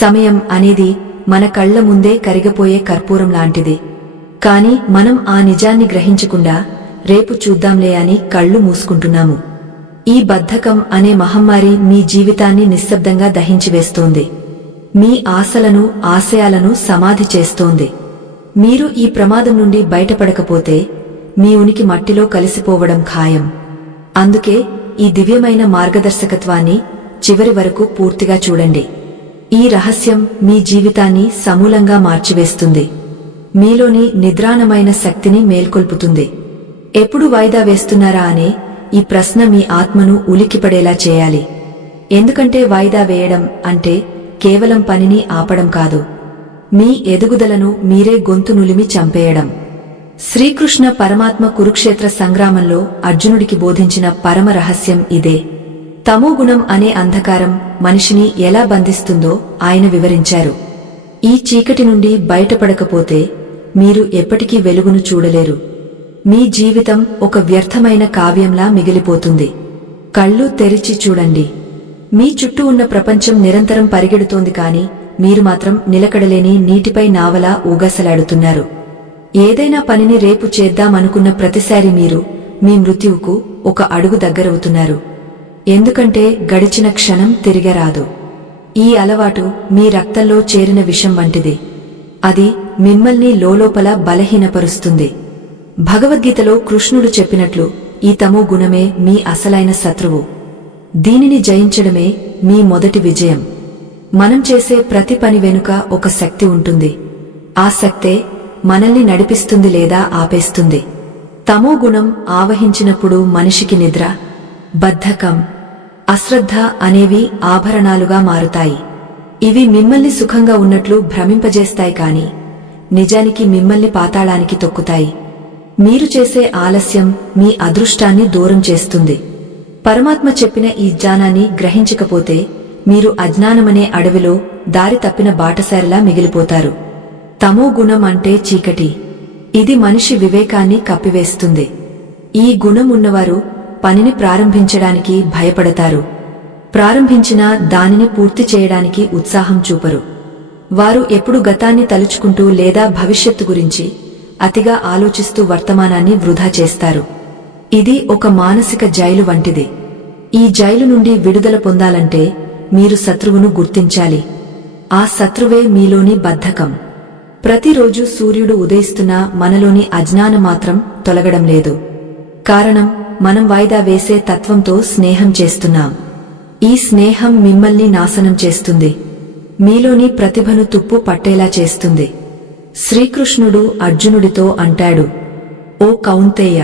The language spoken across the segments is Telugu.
సమయం అనేది మన కళ్ల ముందే కరిగిపోయే కర్పూరం లాంటిది. కాని మనం ఆ నిజాన్ని గ్రహించకుండా రేపు చూద్దాంలే అని కళ్ళు మూసుకుంటున్నాము. ఈ బద్ధకం అనే మహమ్మారి మీ జీవితాన్ని నిశ్శబ్దంగా దహించివేస్తోంది. మీ ఆశలను ఆశయాలను సమాధి చేస్తోంది. మీరు ఈ ప్రమాదం నుండి బయటపడకపోతే మీ ఉనికి మట్టిలో కలిసిపోవడం ఖాయం. అందుకే ఈ దివ్యమైన మార్గదర్శకత్వాన్ని చివరి వరకు పూర్తిగా చూడండి. ఈ రహస్యం మీ జీవితాన్ని సమూలంగా మార్చివేస్తుంది. మీలోని నిద్రాణమైన శక్తిని మేల్కొల్పుతుంది. ఎప్పుడు వాయిదా వేస్తున్నారా అనే ఈ ప్రశ్న మీ ఆత్మను ఉలిక్కిపడేలా చేయాలి. ఎందుకంటే వాయిదా వేయడం అంటే కేవలం పనిని ఆపడం కాదు, మీ ఎదుగుదలను మీరే గొంతు నులిమి చంపేయడం. శ్రీకృష్ణ పరమాత్మ కురుక్షేత్ర సంగ్రామంలో అర్జునుడికి బోధించిన పరమ రహస్యం ఇదే. తమోగుణం అనే అంధకారం మనిషిని ఎలా బంధిస్తుందో ఆయన వివరించారు. ఈ చీకటి నుండి బయటపడకపోతే మీరు ఎప్పటికీ వెలుగును చూడలేరు. మీ జీవితం ఒక వ్యర్థమైన కావ్యంలా మిగిలిపోతుంది. కళ్ళు తెరిచి చూడండి. మీ చుట్టూ ఉన్న ప్రపంచం నిరంతరం పరిగెడుతోంది, కాని మీరు మాత్రం నిలకడలేని నీటిపై నావలా ఊగసలాడుతున్నారు. ఏదైనా పనిని రేపు చేద్దామనుకున్న ప్రతిసారి మీరు మీ మృత్యువుకు ఒక అడుగు దగ్గరవుతున్నారు. ఎందుకంటే గడిచిన క్షణం తిరిగరాదు. ఈ అలవాటు మీ రక్తంలో చేరిన విషం వంటిది. అది మిమ్మల్ని లోలోపల బలహీనపరుస్తుంది. భగవద్గీతలో కృష్ణుడు చెప్పినట్లు ఈ తమో గుణమే మీ అసలైన శత్రువు. దీనిని జయించడమే మీ మొదటి విజయం. మనం చేసే ప్రతి పని వెనుక ఒక శక్తి ఉంటుంది. ఆ శక్తే మనల్ని నడిపిస్తుంది లేదా ఆపేస్తుంది. తమో గుణం ఆవహించినప్పుడు మనిషికి నిద్ర, బద్ధకం, అశ్రద్ధ అనేవి ఆభరణాలుగా మారుతాయి. ఇవి మిమ్మల్ని సుఖంగా ఉన్నట్లు భ్రమింపజేస్తాయి, కాని నిజానికి మిమ్మల్ని పాతాళానికి తొక్కుతాయి. మీరు చేసే ఆలస్యం మీ అదృష్టాన్ని దూరం చేస్తుంది. పరమాత్మ చెప్పిన ఈ జ్ఞానాన్ని గ్రహించకపోతే మీరు అజ్ఞానమనే అడవిలో దారి తప్పిన బాటసారిలా మిగిలిపోతారు. తమో గుణం అంటే చీకటి. ఇది మనిషి వివేకాన్ని కప్పివేస్తుంది. ఈ గుణం ఉన్నవారు పనిని ప్రారంభించడానికి భయపడతారు. ప్రారంభించినా దానిని పూర్తి చేయడానికి ఉత్సాహం చూపరు. వారు ఎప్పుడు గతాన్ని తలుచుకుంటూ లేదా భవిష్యత్తు గురించి అతిగా ఆలోచిస్తూ వర్తమానాన్ని వృధా చేస్తారు. ఇది ఒక మానసిక జైలు వంటిది. ఈ జైలు నుండి విడుదల పొందాలంటే మీరు శత్రువును గుర్తించాలి. ఆ శత్రువే మీలోని బద్ధకం. ప్రతిరోజు సూర్యుడు ఉదయిస్తున్నా మనలోని అజ్ఞానం మాత్రం తొలగడం లేదు. కారణం, మనం వాయిదా వేసే తత్వంతో స్నేహం చేస్తున్నాం. ఈ స్నేహం మిమ్మల్ని నాశనం చేస్తుంది. మీలోని ప్రతిభను తుప్పు పట్టేలా చేస్తుంది. శ్రీకృష్ణుడు అర్జునుడితో అంటాడు, ఓ కౌంతేయ,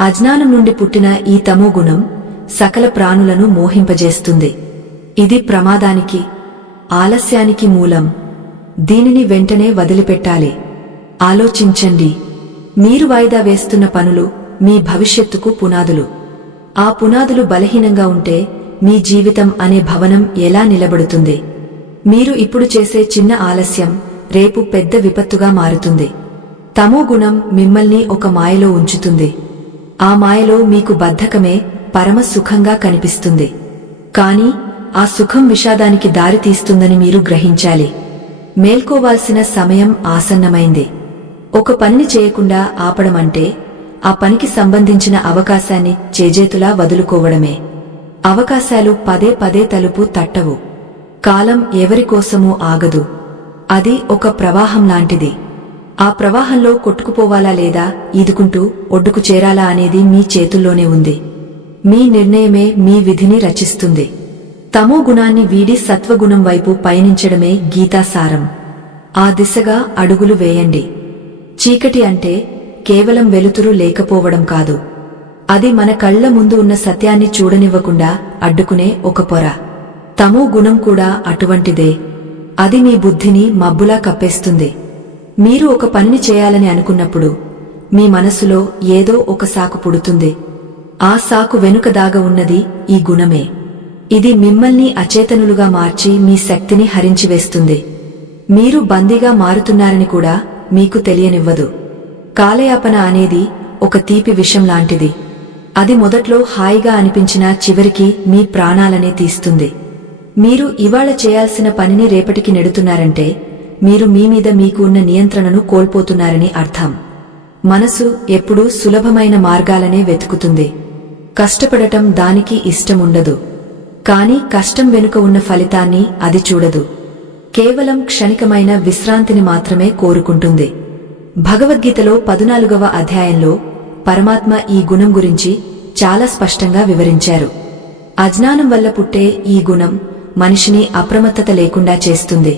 అజ్ఞానం నుండి పుట్టిన ఈ తమో గుణం సకల ప్రాణులను మోహింపజేస్తుంది. ఇది ప్రమాదానికి, ఆలస్యానికి మూలం. దీనిని వెంటనే వదిలిపెట్టాలి. ఆలోచించండి. మీరు వాయిదా వేస్తున్న పనులు మీ భవిష్యత్తుకు పునాదులు. ఆ పునాదులు బలహీనంగా ఉంటే మీ జీవితం అనే భవనం ఎలా నిలబడుతుంది? మీరు ఇప్పుడు చేసే చిన్న ఆలస్యం రేపు పెద్ద విపత్తుగా మారుతుంది. తమో గుణం మిమ్మల్ని ఒక మాయలో ఉంచుతుంది. ఆ మాయలో మీకు బద్ధకమే పరమ సుఖంగా కనిపిస్తుంది. కాని ఆ సుఖం విషాదానికి దారి తీస్తుందని మీరు గ్రహించాలి. మేల్కోవాల్సిన సమయం ఆసన్నమైంది. ఒక పనిని చేయకుండా ఆపడమంటే ఆ పనికి సంబంధించిన అవకాశాన్ని చేజేతులా వదులుకోవడమే. అవకాశాలు పదే పదే తలుపు తట్టవు. కాలం ఎవరికోసమూ ఆగదు. అది ఒక ప్రవాహం లాంటిది. ఆ ప్రవాహంలో కొట్టుకుపోవాలా లేదా ఈదుకుంటూ ఒడ్డుకు చేరాలా అనేది మీ చేతుల్లోనే ఉంది. మీ నిర్ణయమే మీ విధిని రచిస్తుంది. తమో గుణాన్ని వీడి సత్వగుణం వైపు పయనించడమే గీతాసారం. ఆ దిశగా అడుగులు వేయండి. చీకటి అంటే కేవలం వెలుతురు లేకపోవడం కాదు. అది మన కళ్ల ముందు ఉన్న సత్యాన్ని చూడనివ్వకుండా అడ్డుకునే ఒక పొర. తమో గుణం కూడా అటువంటిదే. అది మీ బుద్ధిని మబ్బులా కప్పేస్తుంది. మీరు ఒక పనిని చేయాలని అనుకున్నప్పుడు మీ మనసులో ఏదో ఒక సాకు పుడుతుంది. ఆ సాకు వెనుక దాగ ఉన్నది ఈ గుణమే. ఇది మిమ్మల్ని అచేతనులుగా మార్చి మీ శక్తిని హరించివేస్తుంది. మీరు బందీగా మారుతున్నారని కూడా మీకు తెలియనివ్వదు. కాలయాపన అనేది ఒక తీపి విషం లాంటిది. అది మొదట్లో హాయిగా అనిపించినా చివరికి మీ ప్రాణాలనే తీస్తుంది. మీరు ఇవాళ చేయాల్సిన పనిని రేపటికి నెడుతున్నారంటే మీరు మీ మీద మీకు ఉన్న నియంత్రణను కోల్పోతున్నారని అర్థం. మనసు ఎప్పుడూ సులభమైన మార్గాలనే వెతుకుతుంది. కష్టపడటం దానికి ఇష్టముండదు. కాని కష్టం వెనుక ఉన్న ఫలితాన్ని అది చూడదు. కేవలం క్షణికమైన విశ్రాంతిని మాత్రమే కోరుకుంటుంది. భగవద్గీతలో 14వ అధ్యాయంలో పరమాత్మ ఈ గుణం గురించి చాలా స్పష్టంగా వివరించారు. అజ్ఞానం వల్ల పుట్టే ఈ గుణం మనిషిని అప్రమత్తత లేకుండా చేస్తుంది.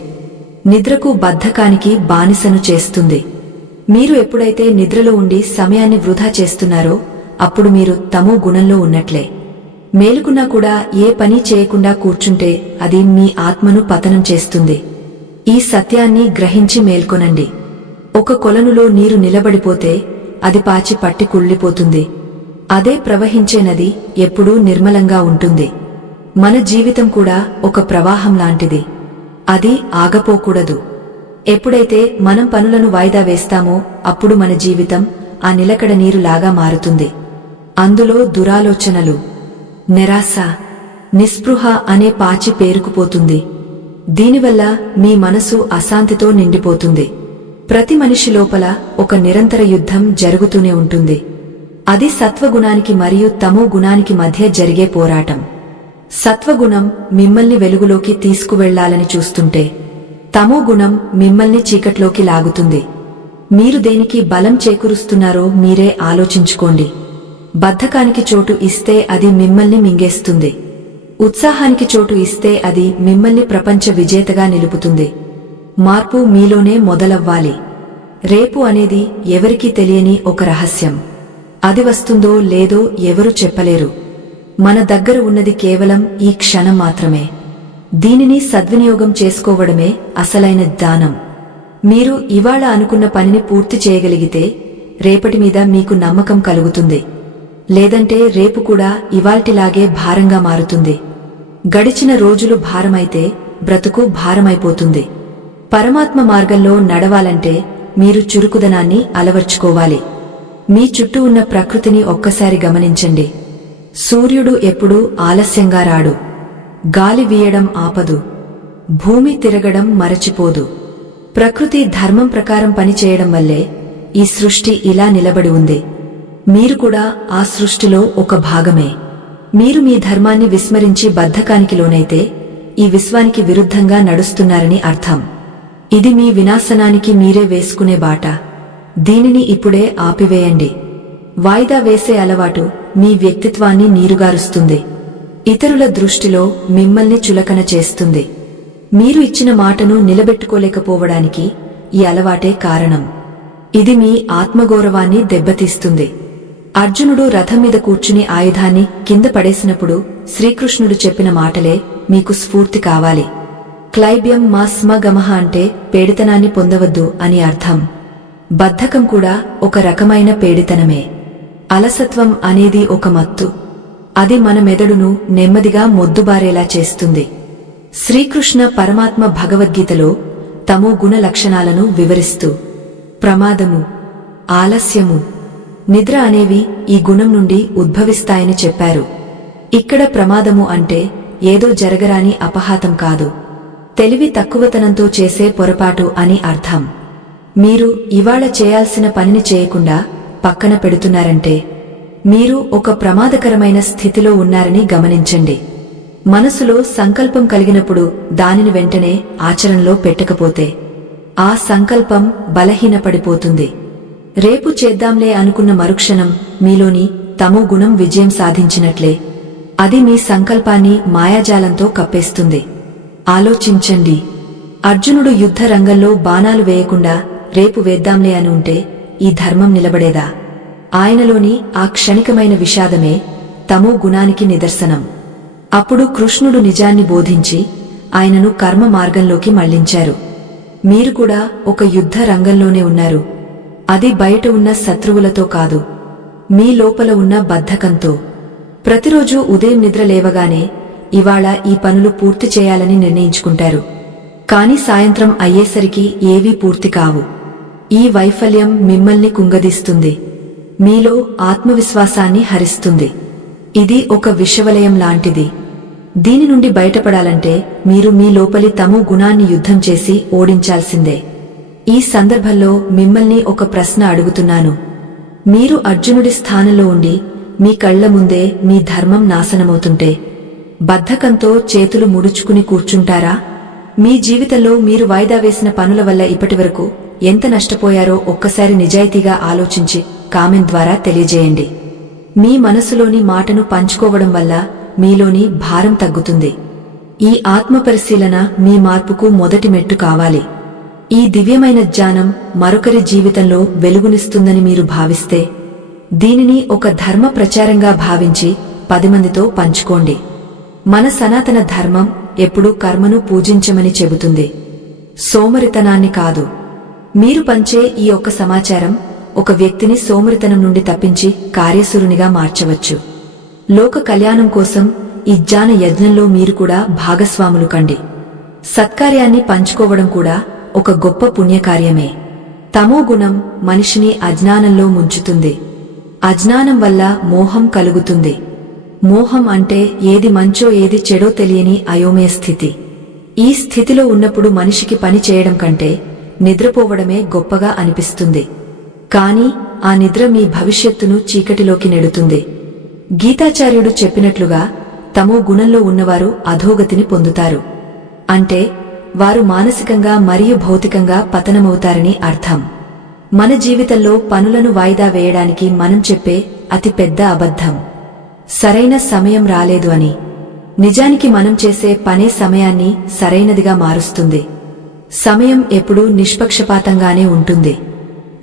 నిద్రకు బద్ధకానికి బానిసను చేస్తుంది. మీరు ఎప్పుడైతే నిద్రలో ఉండి సమయాన్ని వృధా చేస్తున్నారో అప్పుడు మీరు తమో గుణంలో ఉన్నట్లే. మేలుకున్నా కూడా ఏ పని చేయకుండా కూర్చుంటే అది మీ ఆత్మను పతనం చేస్తుంది. ఈ సత్యాన్ని గ్రహించి మేల్కొనండి. ఒక కొలనులో నీరు నిలబడిపోతే అది పాచి పట్టి కుళ్ళిపోతుంది. అదే ప్రవహించే నది ఎప్పుడూ నిర్మలంగా ఉంటుంది. మన జీవితం కూడా ఒక ప్రవాహం లాంటిది. అది ఆగపోకూడదు. ఎప్పుడైతే మనం పనులను వాయిదా వేస్తామో అప్పుడు మన జీవితం ఆ నిలకడ నీరులాగా మారుతుంది. అందులో దురాలోచనలు, నిరాశ, నిస్పృహ అనే పాచి పేరుకుపోతుంది. దీనివల్ల మీ మనసు అశాంతితో నిండిపోతుంది. ప్రతి మనిషి లోపల ఒక నిరంతర యుద్ధం జరుగుతూనే ఉంటుంది. అది సత్వగుణానికి మరియు తమో గుణానికి మధ్య జరిగే పోరాటం. సత్వగుణం మిమ్మల్ని వెలుగులోకి తీసుకువెళ్లాలని చూస్తుంటే తమో గుణం మిమ్మల్ని చీకట్లోకి లాగుతుంది. మీరు దేనికి బలం చేకూరుస్తున్నారో మీరే ఆలోచించుకోండి. బద్ధకానికి చోటు ఇస్తే అది మిమ్మల్ని మింగేస్తుంది. ఉత్సాహానికి చోటు ఇస్తే అది మిమ్మల్ని ప్రపంచ విజేతగా నిలుపుతుంది. మార్పు మీలోనే మొదలవ్వాలి. రేపు అనేది ఎవరికీ తెలియని ఒక రహస్యం. అది వస్తుందో లేదో ఎవరూ చెప్పలేరు. మన దగ్గర ఉన్నది కేవలం ఈ క్షణం మాత్రమే. దీనిని సద్వినియోగం చేసుకోవడమే అసలైన దానం. మీరు ఇవాళ అనుకున్న పనిని పూర్తి చేయగలిగితే రేపటి మీద మీకు నమ్మకం కలుగుతుంది. లేదంటే రేపు కూడా ఇవాల్టిలాగే భారంగా మారుతుంది. గడిచిన రోజులు భారమైతే బ్రతుకు భారమైపోతుంది. పరమాత్మ మార్గంలో నడవాలంటే మీరు చురుకుదనాన్ని అలవర్చుకోవాలి. మీ చుట్టూ ఉన్న ప్రకృతిని ఒక్కసారి గమనించండి. సూర్యుడు ఎప్పుడూ ఆలస్యంగా రాడు. గాలి వీయడం ఆపదు. భూమి తిరగడం మరచిపోదు. ప్రకృతి ధర్మం ప్రకారం పనిచేయడం వల్లే ఈ సృష్టి ఇలా నిలబడి ఉంది. మీరు కూడా ఆ సృష్టిలో ఒక భాగమే. మీరు మీ ధర్మాన్ని విస్మరించి బద్ధకానికి లోనైతే ఈ విశ్వానికి విరుద్ధంగా నడుస్తున్నారని అర్థం. ఇది మీ వినాశనానికి మీరే వేసుకునే బాట. దీనిని ఇప్పుడే ఆపివేయండి. వాయిదా వేసే అలవాటు మీ వ్యక్తిత్వాన్ని నీరుగారుస్తుంది. ఇతరుల దృష్టిలో మిమ్మల్ని చులకన చేస్తుంది. మీరు ఇచ్చిన మాటను నిలబెట్టుకోలేకపోవడానికి ఈ అలవాటే కారణం. ఇది మీ ఆత్మగౌరవాన్ని దెబ్బతీస్తుంది. అర్జునుడు రథం మీద కూర్చుని ఆయుధాన్ని కింద పడేసినప్పుడు శ్రీకృష్ణుడు చెప్పిన మాటలే మీకు స్ఫూర్తి కావాలి. క్లైబ్యం మా స్మగమః అంటే పేడితనాన్ని పొందవద్దు అని అర్థం. బద్ధకం కూడా ఒక రకమైన పేడితనమే. అలసత్వం అనేది ఒక మత్తు. అది మన మెదడును నెమ్మదిగా మొద్దుబారేలా చేస్తుంది. శ్రీకృష్ణ పరమాత్మ భగవద్గీతలో తమో గుణ లక్షణాలను వివరిస్తూ ప్రమాదము, ఆలస్యము, నిద్ర అనేవి ఈ గుణం నుండి ఉద్భవిస్తాయని చెప్పారు. ఇక్కడ ప్రమాదము అంటే ఏదో జరగరాని అపఘాతం కాదు, తెలివి తక్కువతనంతో చేసే పొరపాటు అని అర్థం. మీరు ఇవాళ చేయాల్సిన పనిని చేయకుండా పక్కన పెడుతున్నారంటే మీరు ఒక ప్రమాదకరమైన స్థితిలో ఉన్నారని గమనించండి. మనసులో సంకల్పం కలిగినప్పుడు దానిని వెంటనే ఆచరణలో పెట్టకపోతే ఆ సంకల్పం బలహీనపడిపోతుంది. రేపు చేద్దాంలే అనుకున్న మరుక్షణం మీలోని తమో గుణం విజయం సాధించినట్లే. అది మీ సంకల్పాన్ని మాయాజాలంతో కప్పేస్తుంది. ఆలోచించండి. అర్జునుడు యుద్ధ రంగంలో బాణాలు వేయకుండా రేపు వేద్దాంలే అని ఉంటే ఈ ధర్మం నిలబడేదా? ఆయనలోని ఆ క్షణికమైన విషాదమే తమో గుణానికి నిదర్శనం. అప్పుడు కృష్ణుడు నిజాన్ని బోధించి ఆయనను కర్మ మార్గంలోకి మళ్లించారు. మీరు కూడా ఒక యుద్ధ రంగంలోనే ఉన్నారు. అది బయట ఉన్న శత్రువులతో కాదు, మీ లోపల ఉన్న బద్ధకంతో. ప్రతిరోజు ఉదయం నిద్ర లేవగానే ఇవాళ ఈ పనులు పూర్తి చేయాలని నిర్ణయించుకుంటారు. కాని సాయంత్రం అయ్యేసరికి ఏవీ పూర్తి కావు. ఈ వైఫల్యం మిమ్మల్ని కుంగదీస్తుంది. మీలో ఆత్మవిశ్వాసాన్ని హరిస్తుంది. ఇది ఒక విషవలయం లాంటిది. దీని నుండి బయటపడాలంటే మీరు మీ లోపలి తమో గుణాన్ని యుద్ధం చేసి ఓడించాల్సిందే. ఈ సందర్భంలో మిమ్మల్ని ఒక ప్రశ్న అడుగుతున్నాను. మీరు అర్జునుడి స్థానంలో ఉండి మీ కళ్ల ముందే మీ ధర్మం నాశనమవుతుంటే బద్ధకంతో చేతులు ముడుచుకుని కూర్చుంటారా? మీ జీవితంలో మీరు వాయిదా వేసిన పనుల వల్ల ఇప్పటివరకు ఎంత నష్టపోయారో ఒక్కసారి నిజాయితీగా ఆలోచించి కామెంట్ ద్వారా తెలియజేయండి. మీ మనసులోని మాటను పంచుకోవడం వల్ల మీలోని భారం తగ్గుతుంది. ఈ ఆత్మపరిశీలన మీ మార్పుకు మొదటి మెట్టు కావాలి. ఈ దివ్యమైన జ్ఞానం మరొకరి జీవితంలో వెలుగునిస్తుందని మీరు భావిస్తే దీనిని ఒక ధర్మ ప్రచారంగా భావించి 10 మందితో పంచుకోండి. మన సనాతన ధర్మం ఎప్పుడూ కర్మను పూజించమని చెబుతుంది, సోమరితనాన్ని కాదు. మీరు పంచే ఈ ఒక్క సమాచారం ఒక వ్యక్తిని సోమరితనం నుండి తప్పించి కార్యశూరునిగా మార్చవచ్చు. లోక కళ్యాణం కోసం ఈ జ్ఞాన యజ్ఞంలో మీరు కూడా భాగస్వాములు కండి. సత్కార్యాన్ని పంచుకోవడం కూడా ఒక గొప్ప పుణ్యకార్యమే. తమో గుణం మనిషిని అజ్ఞానంలో ముంచుతుంది. అజ్ఞానం వల్ల మోహం కలుగుతుంది. మోహం అంటే ఏది మంచో ఏది చెడో తెలియని అయోమయ స్థితి. ఈ స్థితిలో ఉన్నప్పుడు మనిషికి పని చేయడం కంటే నిద్రపోవడమే గొప్పగా అనిపిస్తుంది. కాని ఆ నిద్ర మీ భవిష్యత్తును చీకటిలోకి నెడుతుంది. గీతాచార్యుడు చెప్పినట్లుగా తమో గుణంలో ఉన్నవారు అధోగతిని పొందుతారు. అంటే వారు మానసికంగా మరియు భౌతికంగా పతనమవుతారని అర్థం. మన జీవితంలో పనులను వాయిదా వేయడానికి మనం చెప్పే అతి పెద్ద అబద్ధం సరైన సమయం రాలేదు అని. నిజానికి మనం చేసే పనే సమయాన్ని సరైనదిగా మారుస్తుంది. సమయం ఎప్పుడూ నిష్పక్షపాతంగానే ఉంటుంది.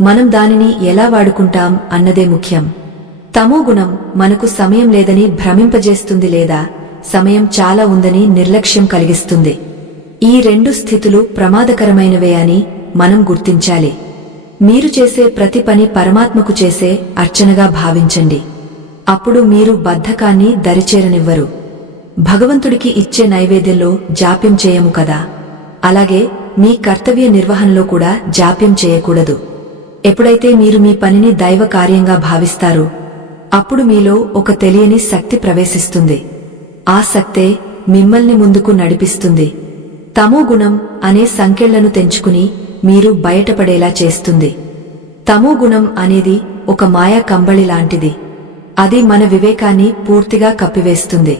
మనం దానిని ఎలా వాడుకుంటాం అన్నదే ముఖ్యం. తమో గుణం మనకు సమయం లేదని భ్రమింపజేస్తుంది లేదా సమయం చాలా ఉందని నిర్లక్ష్యం కలిగిస్తుంది. ఈ 2 స్థితులు ప్రమాదకరమైనవే అని మనం గుర్తించాలి. మీరు చేసే ప్రతి పని పరమాత్మకు చేసే అర్చనగా భావించండి. అప్పుడు మీరు బద్ధకాన్ని దరిచేరనివ్వరు. భగవంతుడికి ఇచ్చే నైవేద్యంలో జాప్యం చేయము కదా, అలాగే మీ కర్తవ్య నిర్వహణలో కూడా జాప్యం చేయకూడదు. ఎప్పుడైతే మీరు మీ పనిని దైవ కార్యంగా భావిస్తారో అప్పుడు మీలో ఒక తెలియని శక్తి ప్రవేశిస్తుంది. ఆ శక్తే మిమ్మల్ని ముందుకు నడిపిస్తుంది. తమో గుణం అనే సంకెళ్లను తెంచుకుని మీరు బయటపడేలా చేస్తుంది. తమో గుణం అనేది ఒక మాయా కంబళి లాంటిది. అది మన వివేకాన్ని పూర్తిగా కప్పివేస్తుంది.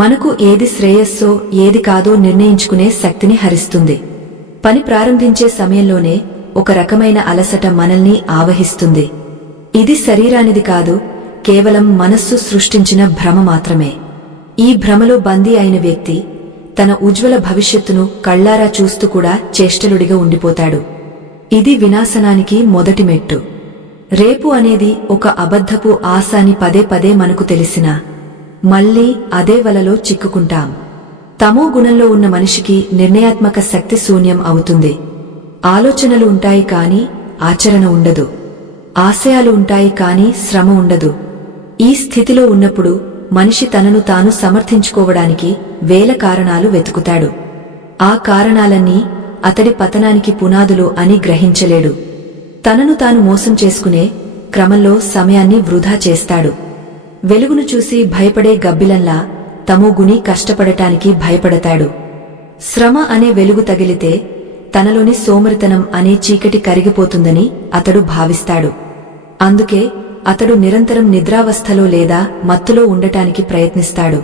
మనకు ఏది శ్రేయస్సో ఏది కాదో నిర్ణయించుకునే శక్తిని హరిస్తుంది. పని ప్రారంభించే సమయంలోనే ఒక రకమైన అలసట మనల్ని ఆవహిస్తుంది. ఇది శరీరానిది కాదు, కేవలం మనస్సు సృష్టించిన భ్రమ మాత్రమే. ఈ భ్రమలో బందీ అయిన వ్యక్తి తన ఉజ్వల భవిష్యత్తును కళ్లారా చూస్తూ కూడా చేష్టలుడిగా ఉండిపోతాడు. ఇది వినాశనానికి మొదటి మెట్టు. రేపు అనేది ఒక అబద్ధపు ఆశ అని పదే పదే మనకు తెలిసినా మళ్లీ అదే వలలో చిక్కుకుంటాం. తమో గుణంలో ఉన్న మనిషికి నిర్ణయాత్మక శక్తి శూన్యం అవుతుంది. ఆలోచనలు ఉంటాయి కాని ఆచరణ ఉండదు. ఆశయాలు ఉంటాయి కాని శ్రమ ఉండదు. ఈ స్థితిలో ఉన్నప్పుడు మనిషి తనను తాను సమర్థించుకోవడానికి వేల కారణాలు వెతుకుతాడు. ఆ కారణాలన్నీ అతడి పతనానికి పునాదులు అని గ్రహించలేడు. తనను తాను మోసం చేసుకునే క్రమంలో సమయాన్ని వృధా చేస్తాడు. వెలుగును చూసి భయపడే గబ్బిలంలా తమోగుణి కష్టపడటానికి భయపడతాడు. శ్రమ అనే వెలుగు తగిలితే తనలోని సోమరితనం అనే చీకటి కరిగిపోతుందని అతడు భావిస్తాడు. అందుకే అతడు నిరంతరం నిద్రావస్థలో లేదా మత్తులో ఉండటానికి ప్రయత్నిస్తాడు.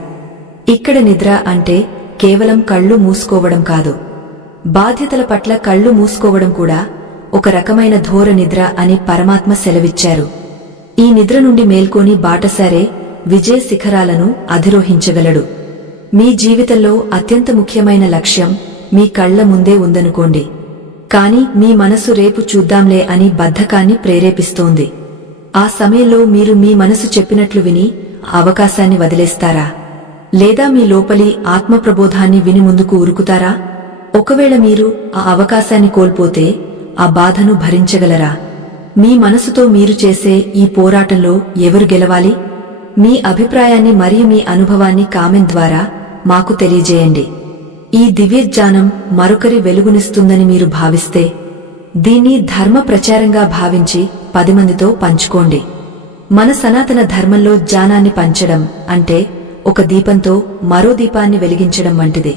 ఇక్కడ నిద్ర అంటే కేవలం కళ్ళు మూసుకోవడం కాదు, బాధ్యతల పట్ల కళ్ళు మూసుకోవడం కూడా ఒక రకమైన ఘోర నిద్ర అని పరమాత్మ సెలవిచ్చారు. ఈ నిద్ర నుండి మేల్కొని బాటసారే విజయ శిఖరాలను అధిరోహించగలడు. మీ జీవితంలో అత్యంత ముఖ్యమైన లక్ష్యం మీ కళ్ల ముందే ఉందనుకోండి, కాని మీ మనసు రేపు చూద్దాంలే అని బద్ధకాన్ని ప్రేరేపిస్తోంది. ఆ సమయంలో మీరు మీ మనసు చెప్పినట్లు విని అవకాశాన్ని వదిలేస్తారా? లేదా మీ లోపలి ఆత్మప్రబోధాన్ని విని ముందుకు ఉరుకుతారా? ఒకవేళ మీరు ఆ అవకాశాన్ని కోల్పోతే ఆ బాధను భరించగలరా? మీ మనసుతో మీరు చేసే ఈ పోరాటంలో ఎవరు గెలవాలి? మీ అభిప్రాయాన్ని మరియు మీ అనుభవాన్ని కామెంట్ ద్వారా మాకు తెలియజేయండి. ఈ దివ్యజ్ఞానం మరొకరి వెలుగునిస్తుందని మీరు భావిస్తే దీన్ని ధర్మ ప్రచారంగా భావించి 10 మందితో పంచుకోండి. మన సనాతన ధర్మంలో జ్ఞానాన్ని పంచడం అంటే ఒక దీపంతో మరో దీపాన్ని వెలిగించడం వంటిదే.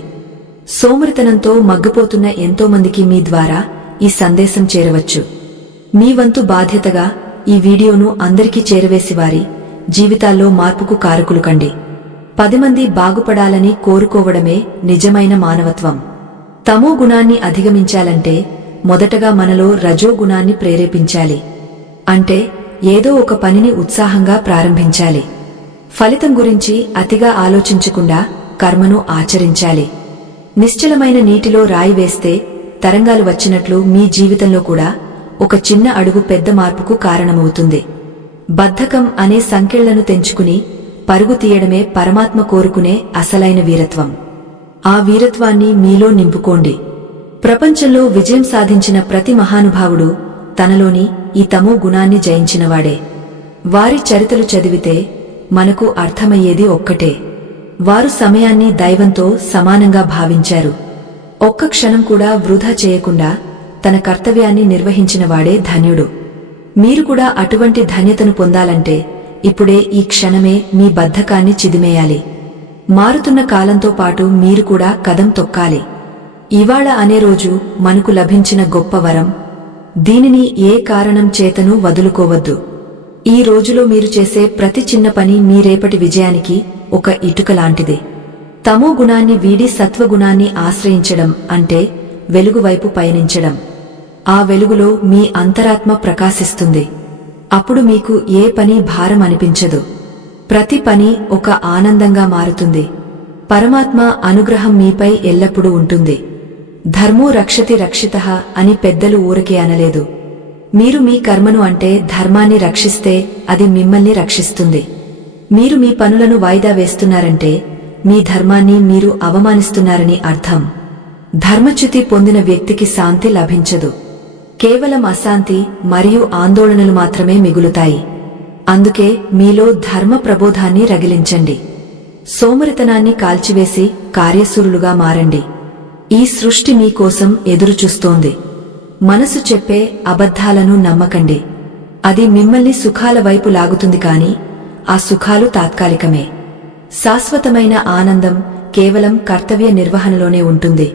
సోమరితనంతో మగ్గిపోతున్న ఎంతోమందికి మీ ద్వారా ఈ సందేశం చేరవచ్చు. మీ వంతు బాధ్యతగా ఈ వీడియోను అందరికీ చేరవేసి వారి జీవితాల్లో మార్పుకు కారకులు కండి. 10 మంది బాగుపడాలని కోరుకోవడమే నిజమైన మానవత్వం. తమో గుణాన్ని అధిగమించాలంటే మొదటగా మనలో రజో గుణాన్ని ప్రేరేపించాలి. అంటే ఏదో ఒక పనిని ఉత్సాహంగా ప్రారంభించాలి. ఫలితం గురించి అతిగా ఆలోచించకుండా కర్మను ఆచరించాలి. నిశ్చలమైన నీటిలో రాయి వేస్తే తరంగాలు వచ్చినట్లు మీ జీవితంలో కూడా ఒక చిన్న అడుగు పెద్ద మార్పుకు కారణమవుతుంది. బద్ధకం అనే సంకెళ్లను తెంచుకుని పరుగు తీయడమే పరమాత్మ కోరుకునే అసలైన వీరత్వం. ఆ వీరత్వాన్ని మీలో నింపుకోండి. ప్రపంచంలో విజయం సాధించిన ప్రతి మహానుభావుడు తనలోని ఈ తమో గుణాన్ని జయించినవాడే. వారి చరిత్రలు చదివితే మనకు అర్థమయ్యేది ఒక్కటే. వారు సమయాన్ని దైవంతో సమానంగా భావించారు. ఒక్క క్షణం కూడా వృధా చేయకుండా తన కర్తవ్యాన్ని నిర్వహించినవాడే ధన్యుడు. మీరు కూడా అటువంటి ధన్యతను పొందాలంటే ఇప్పుడే ఈ క్షణమే మీ బద్ధకాన్ని చిదిమేయాలి. మారుతున్న కాలంతో పాటు మీరు కూడా కదం తొక్కాలి. ఇవాళ అనే రోజు మనకు లభించిన గొప్ప వరం. దీనిని ఏ కారణం చేతనూ వదులుకోవద్దు. ఈ రోజులో మీరు చేసే ప్రతి చిన్న పని మీ రేపటి విజయానికి ఒక ఇటుక లాంటిదే. తమో గుణాన్ని వీడి సత్వగుణాన్ని ఆశ్రయించడం అంటే వెలుగు వైపు పయనించడం. ఆ వెలుగులో మీ అంతరాత్మ ప్రకాశిస్తుంది. అప్పుడు మీకు ఏ పని భారం అనిపించదు. ప్రతి పని ఒక ఆనందంగా మారుతుంది. పరమాత్మ అనుగ్రహం మీపై ఎల్లప్పుడూ ఉంటుంది. ధర్మో రక్షతి రక్షితః అని పెద్దలు ఊరకే అనలేదు. మీరు మీ కర్మను అంటే ధర్మాన్ని రక్షిస్తే అది మిమ్మల్ని రక్షిస్తుంది. మీరు మీ పనులను వాయిదా వేస్తున్నారంటే మీ ధర్మాన్ని మీరు అవమానిస్తున్నారని అర్థం. ధర్మచ్యుతి పొందిన వ్యక్తికి శాంతి లభించదు. కేవలం అశాంతి మరియు ఆందోళనలు మాత్రమే మిగులుతాయి. అందుకే మీలో ధర్మ ప్రబోధాన్ని రగిలించండి. సోమరితనాన్ని కాల్చివేసి కార్యశూరులుగా మారండి. ఈ సృష్టి మీకోసం ఎదురుచూస్తోంది. మనసు చెప్పే అబద్ధాలను నమ్మకండి. అది మిమ్మల్ని సుఖాల వైపు లాగుతుంది కాని ఆ సుఖాలు తాత్కాలికమే. శాశ్వతమైన ఆనందం కేవలం కర్తవ్య నిర్వహణలోనే ఉంటుంది.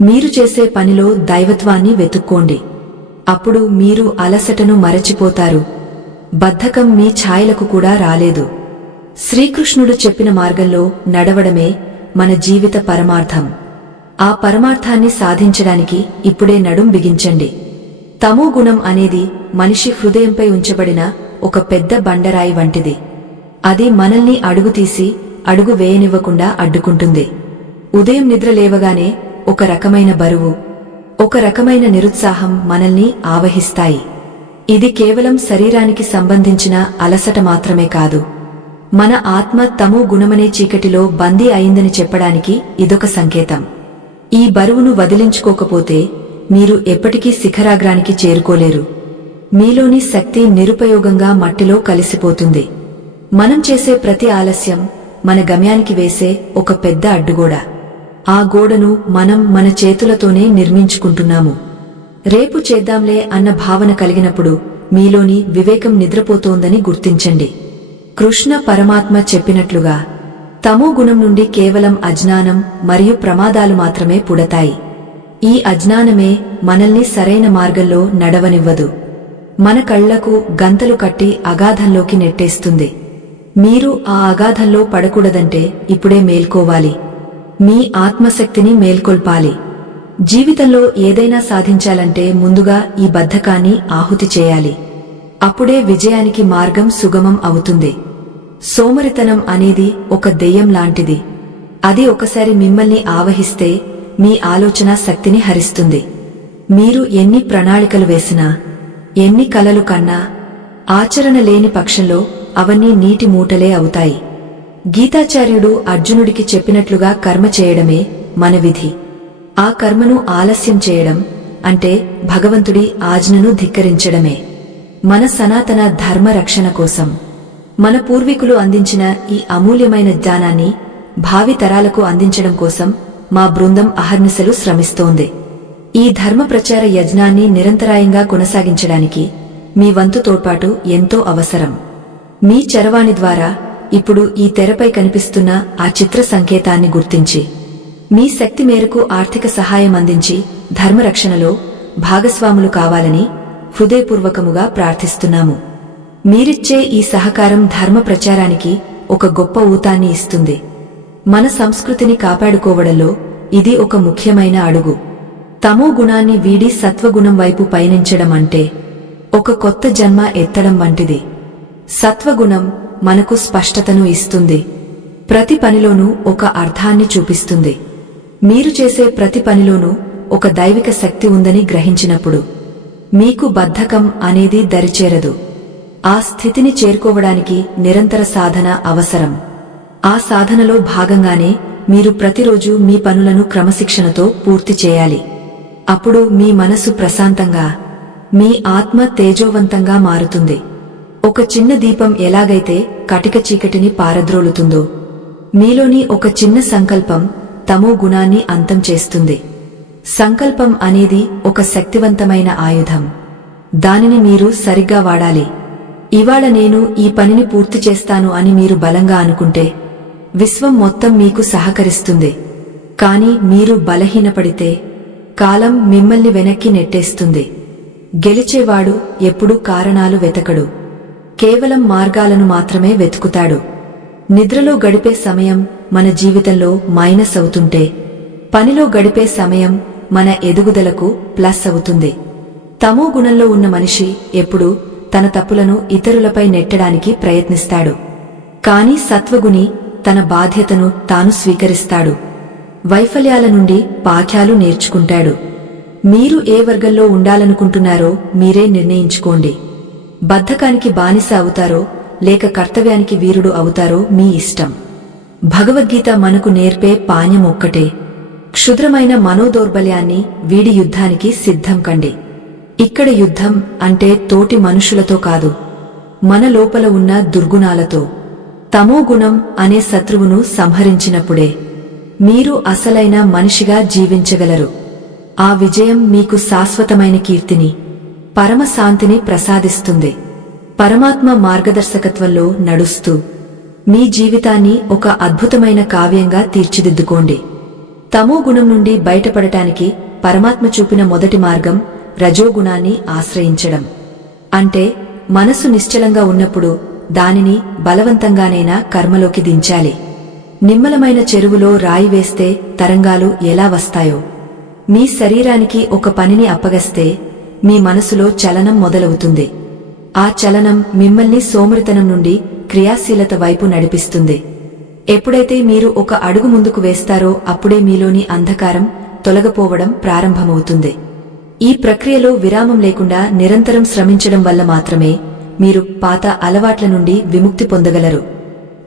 మీరు చేసే పనిలో దైవత్వాన్ని వెతుక్కోండి. అప్పుడు మీరు అలసటను మరచిపోతారు. బద్ధకం మీ ఛాయలకు కూడా రాలేదు. శ్రీకృష్ణుడు చెప్పిన మార్గంలో నడవడమే మన జీవిత పరమార్థం. ఆ పరమార్థాన్ని సాధించడానికి ఇప్పుడే నడుం బిగించండి. తమో గుణం అనేది మనిషి హృదయంపై ఉంచబడిన ఒక పెద్ద బండరాయి వంటిది. అది మనల్ని అడుగుతీసి అడుగు వేయనివ్వకుండా అడ్డుకుంటుంది. ఉదయం నిద్ర లేవగానే ఒక రకమైన బరువు, ఒక రకమైన నిరుత్సాహం మనల్ని ఆవహిస్తాయి. ఇది కేవలం శరీరానికి సంబంధించిన అలసట మాత్రమే కాదు. మన ఆత్మ తమో గుణమనే చీకటిలో బందీ అయిందని చెప్పడానికి ఇదొక సంకేతం. ఈ బరువును వదిలించుకోకపోతే మీరు ఎప్పటికీ శిఖరాగ్రానికి చేరుకోలేరు. మీలోని శక్తి నిరుపయోగంగా మట్టిలో కలిసిపోతుంది. మనం చేసే ప్రతి ఆలస్యం మన గమ్యానికి వేసే ఒక పెద్ద అడ్డుగోడ. ఆ గోడను మనం మన చేతులతోనే నిర్మించుకుంటున్నాము. రేపు చేద్దాంలే అన్న భావన కలిగినప్పుడు మీలోని వివేకం నిద్రపోతోందని గుర్తించండి. కృష్ణ పరమాత్మ చెప్పినట్లుగా తమో గుణం నుండి కేవలం అజ్ఞానం మరియు ప్రమాదాలు మాత్రమే పుడతాయి. ఈ అజ్ఞానమే మనల్ని సరైన మార్గంలో నడవనివ్వదు. మన కళ్లకు గంతలు కట్టి అగాధంలోకి నెట్టేస్తుంది. మీరు ఆ అగాధంలో పడకూడదంటే ఇప్పుడే మేల్కోవాలి. మీ ఆత్మశక్తిని మేల్కొల్పాలి. జీవితంలో ఏదైనా సాధించాలంటే ముందుగా ఈ బద్ధకాన్ని ఆహుతి చేయాలి. అప్పుడే విజయానికి మార్గం సుగమం అవుతుంది. సోమరితనం అనేది ఒక దెయ్యం లాంటిది. అది ఒకసారి మిమ్మల్ని ఆవహిస్తే మీ ఆలోచన శక్తిని హరిస్తుంది. మీరు ఎన్ని ప్రణాళికలు వేసినా, ఎన్ని కలలు కన్నా ఆచరణ లేని పక్షంలో అవన్నీ నీటి మూటలే అవుతాయి. గీతాచార్యుడు అర్జునుడికి చెప్పినట్లుగా కర్మ చేయడమే మన విధి. ఆ కర్మను ఆలస్యం చేయడం అంటే భగవంతుడి ఆజ్ఞను ధిక్కరించడమే. మన సనాతన ధర్మ రక్షణ కోసం మన పూర్వీకులు అందించిన ఈ అమూల్యమైన జ్ఞానాన్ని భావి తరాలకు అందించడం కోసం మా బృందం అహర్నిశలు శ్రమిస్తోంది. ఈ ధర్మ ప్రచార యజ్ఞాన్ని నిరంతరాయంగా కొనసాగించడానికి మీ వంతు తోడ్పాటు ఎంతో అవసరం. మీ చరవాణి ద్వారా ఇప్పుడు ఈ తెరపై కనిపిస్తున్న ఆ చిత్ర సంకేతాన్ని గుర్తించి మీ శక్తి మేరకు ఆర్థిక సహాయం అందించి ధర్మరక్షణలో భాగస్వాములు కావాలని హృదయపూర్వకముగా ప్రార్థిస్తున్నాము. మీరిచ్చే ఈ సహకారం ధర్మ ప్రచారానికి ఒక గొప్ప ఊతాన్ని ఇస్తుంది. మన సంస్కృతిని కాపాడుకోవడంలో ఇది ఒక ముఖ్యమైన అడుగు. తమో గుణాన్ని వీడి సత్వగుణం వైపు పయనించడం అంటే ఒక కొత్త జన్మ ఎత్తడం వంటిది. సత్వగుణం మనకు స్పష్టతను ఇస్తుంది. ప్రతి పనిలోనూ ఒక అర్థాన్ని చూపిస్తుంది. మీరు చేసే ప్రతి పనిలోనూ ఒక దైవిక శక్తి ఉందని గ్రహించినప్పుడు మీకు బద్ధకం అనేది దరిచేరదు. ఆ స్థితిని చేరుకోవడానికి నిరంతర సాధన అవసరం. ఆ సాధనలో భాగంగానే మీరు ప్రతిరోజు మీ పనులను క్రమశిక్షణతో పూర్తి చేయాలి. అప్పుడు మీ మనసు ప్రశాంతంగా, మీ ఆత్మ తేజోవంతంగా మారుతుంది. ఒక చిన్న దీపం ఎలాగైతే కటిక చీకటిని పారద్రోలుతుందో, మీలోని ఒక చిన్న సంకల్పం తమో గుణాన్ని అంతం చేస్తుంది. సంకల్పం అనేది ఒక శక్తివంతమైన ఆయుధం. దానిని మీరు సరిగ్గా వాడాలి. ఇవాళ నేను ఈ పనిని పూర్తి చేస్తాను అని మీరు బలంగా అనుకుంటే విశ్వం మొత్తం మీకు సహకరిస్తుంది. కాని మీరు బలహీనపడితే కాలం మిమ్మల్ని వెనక్కి నెట్టేస్తుంది. గెలిచేవాడు ఎప్పుడూ కారణాలు వెతకడు, కేవలం మార్గాలను మాత్రమే వెతుకుతాడు. నిద్రలో గడిపే సమయం మన జీవితంలో మైనస్ అవుతుంటే, పనిలో గడిపే సమయం మన ఎదుగుదలకు ప్లస్ అవుతుంది. తమో గుణంలో ఉన్న మనిషి ఎప్పుడూ తన తప్పులను ఇతరులపై నెట్టడానికి ప్రయత్నిస్తాడు. కాని సత్వగుణి తన బాధ్యతను తాను స్వీకరిస్తాడు. వైఫల్యాల నుండి పాఠాలు నేర్చుకుంటాడు. మీరు ఏ వర్గంలో ఉండాలనుకుంటున్నారో మీరే నిర్ణయించుకోండి. బద్ధకానికి బానిస అవుతారో లేక కర్తవ్యానికి వీరుడు అవుతారో మీ ఇష్టం. భగవద్గీత మనకు నేర్పే పాణ్యం ఒక్కటే: క్షుద్రమైన మనోదౌర్బల్యాన్ని వీడి యుద్ధానికి సిద్ధం కండి. ఇక్కడ యుద్ధం అంటే తోటి మనుషులతో కాదు, మన లోపల ఉన్న దుర్గుణాలతో. తమోగుణం అనే శత్రువును సంహరించినప్పుడే మీరు అసలైన మనిషిగా జీవించగలరు. ఆ విజయం మీకు శాశ్వతమైన కీర్తిని, పరమశాంతిని ప్రసాదిస్తుంది. పరమాత్మ మార్గదర్శకత్వంలో నడుస్తూ మీ జీవితాన్ని ఒక అద్భుతమైన కావ్యంగా తీర్చిదిద్దుకోండి. తమోగుణం నుండి బయటపడటానికి పరమాత్మ చూపిన మొదటి మార్గం రజోగుణాన్ని ఆశ్రయించడం. అంటే మనసు నిశ్చలంగా ఉన్నప్పుడు దానిని బలవంతంగానైనా కర్మలోకి దించాలి. నిమ్మలమైన చెరువులో రాయి వేస్తే తరంగాలు ఎలా వస్తాయో, మీ శరీరానికి ఒక పనిని అప్పగస్తే మీ మనసులో చలనం మొదలవుతుంది. ఆ చలనం మిమ్మల్ని సోమరితనం నుండి క్రియాశీలత వైపు నడిపిస్తుంది. ఎప్పుడైతే మీరు ఒక అడుగు ముందుకు వేస్తారో అప్పుడే మీలోని అంధకారం తొలగపోవడం ప్రారంభమవుతుంది. ఈ ప్రక్రియలో విరామం లేకుండా నిరంతరం శ్రమించడం వల్ల మాత్రమే మీరు పాత అలవాట్ల నుండి విముక్తి పొందగలరు.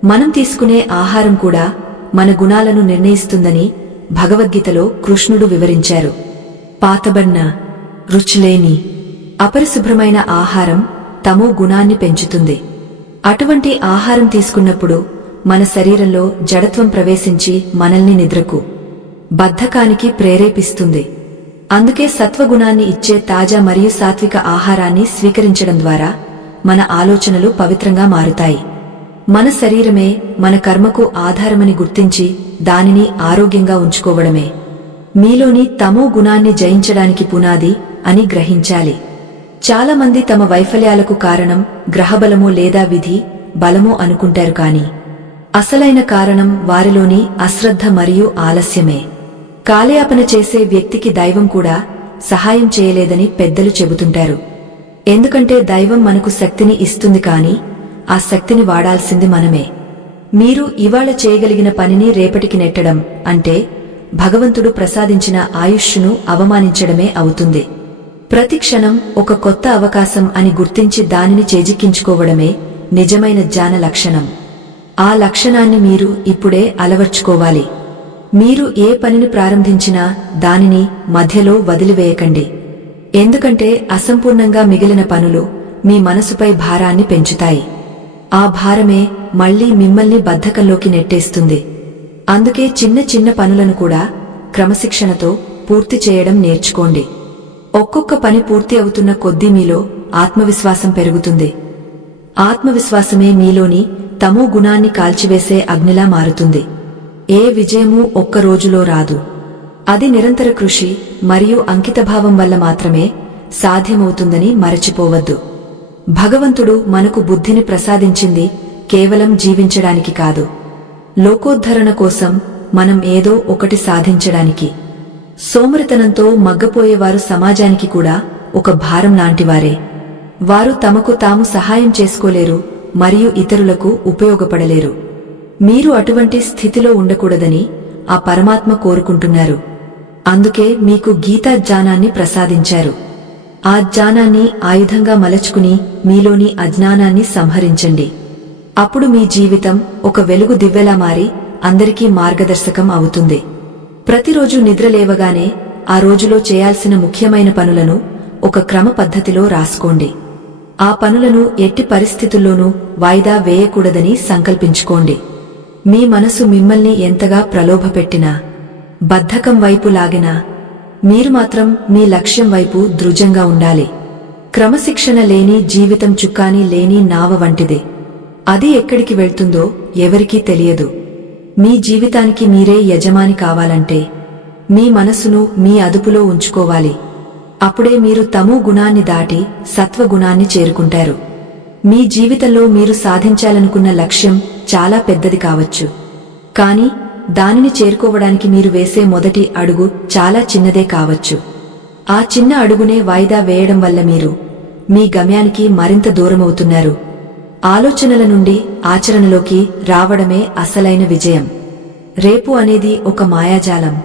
మనం తీసుకునే ఆహారం కూడా మన గుణాలను నిర్ణయిస్తుందని భగవద్గీతలో కృష్ణుడు వివరించారు. పాతబడిన, రుచిలేని, అపరిశుభ్రమైన ఆహారం తమో గుణాన్ని పెంచుతుంది. అటువంటి ఆహారం తీసుకున్నప్పుడు మన శరీరంలో జడత్వం ప్రవేశించి మనల్ని నిద్రకు, బద్ధకానికి ప్రేరేపిస్తుంది. అందుకే సత్వగుణాన్ని ఇచ్చే తాజా మరియు సాత్విక ఆహారాన్ని స్వీకరించడం ద్వారా మన ఆలోచనలు పవిత్రంగా మారుతాయి. మన శరీరమే మన కర్మకు ఆధారమని గుర్తించి దానిని ఆరోగ్యంగా ఉంచుకోవడమే మీలోని తమో గుణాన్ని జయించడానికి పునాది అని గ్రహించాలి. చాలామంది తమ వైఫల్యాలకు కారణం గ్రహబలమో లేదా విధి బలమో అనుకుంటారు. కాని అసలైన కారణం వారిలోని అశ్రద్ధ మరియు ఆలస్యమే. కాలయాపన చేసే వ్యక్తికి దైవం కూడా సహాయం చేయలేదని పెద్దలు చెబుతుంటారు. ఎందుకంటే దైవం మనకు శక్తిని ఇస్తుంది, కాని ఆ శక్తిని వాడాల్సింది మనమే. మీరు ఇవాళ చేయగలిగిన పనిని రేపటికి నెట్టడం అంటే భగవంతుడు ప్రసాదించిన ఆయుష్ను అవమానించడమే అవుతుంది. ప్రతి క్షణం ఒక కొత్త అవకాశం అని గుర్తించి దానిని చేజిక్కించుకోవడమే నిజమైన జ్ఞాన లక్షణం. ఆ లక్షణాన్ని మీరు ఇప్పుడే అలవర్చుకోవాలి. మీరు ఏ పనిని ప్రారంభించినా దానిని మధ్యలో వదిలివేయకండి. ఎందుకంటే అసంపూర్ణంగా మిగిలిన పనులు మీ మనసుపై భారాన్ని పెంచుతాయి. ఆ భారమే మళ్లీ మిమ్మల్ని బద్ధకంలోకి నెట్టేస్తుంది. అందుకే చిన్న చిన్న పనులను కూడా క్రమశిక్షణతో పూర్తి చేయడం నేర్చుకోండి. ఒక్కొక్క పని పూర్తి అవుతున్న కొద్దీ మీలో ఆత్మవిశ్వాసం పెరుగుతుంది. ఆత్మవిశ్వాసమే మీలోని తమో గుణాన్ని కాల్చివేసే అగ్నిలా మారుతుంది. ఏ విజయమూ ఒక్క రోజులో రాదు. అది నిరంతర కృషి మరియు అంకితభావం వల్ల మాత్రమే సాధ్యమవుతుందని మరచిపోవద్దు. భగవంతుడు మనకు బుద్ధిని ప్రసాదించింది కేవలం జీవించడానికి కాదు, లోకోద్ధరణ కోసం, మనం ఏదో ఒకటి సాధించడానికి. సోమరితనంతో మగ్గపోయేవారు సమాజానికి కూడా ఒక భారం లాంటివారే. వారు తమకు తాము సహాయం చేసుకోలేరు మరియు ఇతరులకు ఉపయోగపడలేరు. మీరు అటువంటి స్థితిలో ఉండకూడదని ఆ పరమాత్మ కోరుకుంటున్నారు. అందుకే మీకు గీతా జ్ఞానాన్ని ప్రసాదించారు. ఆ జ్ఞానాన్ని ఆయుధంగా మలచుకుని మీలోని అజ్ఞానాన్ని సంహరించండి. అప్పుడు మీ జీవితం ఒక వెలుగు దివ్వెలా మారి అందరికీ మార్గదర్శకం అవుతుంది. ప్రతిరోజు నిద్రలేవగానే ఆ రోజులో చేయాల్సిన ముఖ్యమైన పనులను ఒక క్రమ పద్ధతిలో రాసుకోండి. ఆ పనులను ఎట్టి పరిస్థితుల్లోనూ వాయిదా వేయకూడదని సంకల్పించుకోండి. మీ మనసు మిమ్మల్ని ఎంతగా ప్రలోభపెట్టినా, బద్ధకం వైపు లాగినా, మీరు మాత్రం మీ లక్ష్యం వైపు దృఢంగా ఉండాలి. క్రమశిక్షణ లేని జీవితం చుక్కాని లేని నావ వంటిది. అది ఎక్కడికి వెళ్తుందో ఎవరికీ తెలియదు. మీ జీవితానికి మీరే యజమాని కావాలంటే మీ మనసును మీ అదుపులో ఉంచుకోవాలి. అప్పుడే మీరు తమో గుణాన్ని దాటి సత్వగుణాన్ని చేరుకుంటారు. మీ జీవితంలో మీరు సాధించాలనుకున్న లక్ష్యం చాలా పెద్దది కావచ్చు, కానీ దానిని చేరుకోవడానికి మీరు వేసే మొదటి అడుగు చాలా చిన్నదే కావచ్చు. ఆ చిన్న అడుగునే వాయిదా వేయడం వల్ల మీరు మీ గమ్యానికి మరింత దూరమవుతున్నారు. ఆలోచనల నుండి ఆచరణలోకి రావడమే అసలైన విజయం. రేపు అనేది ఒక మాయాజాలం.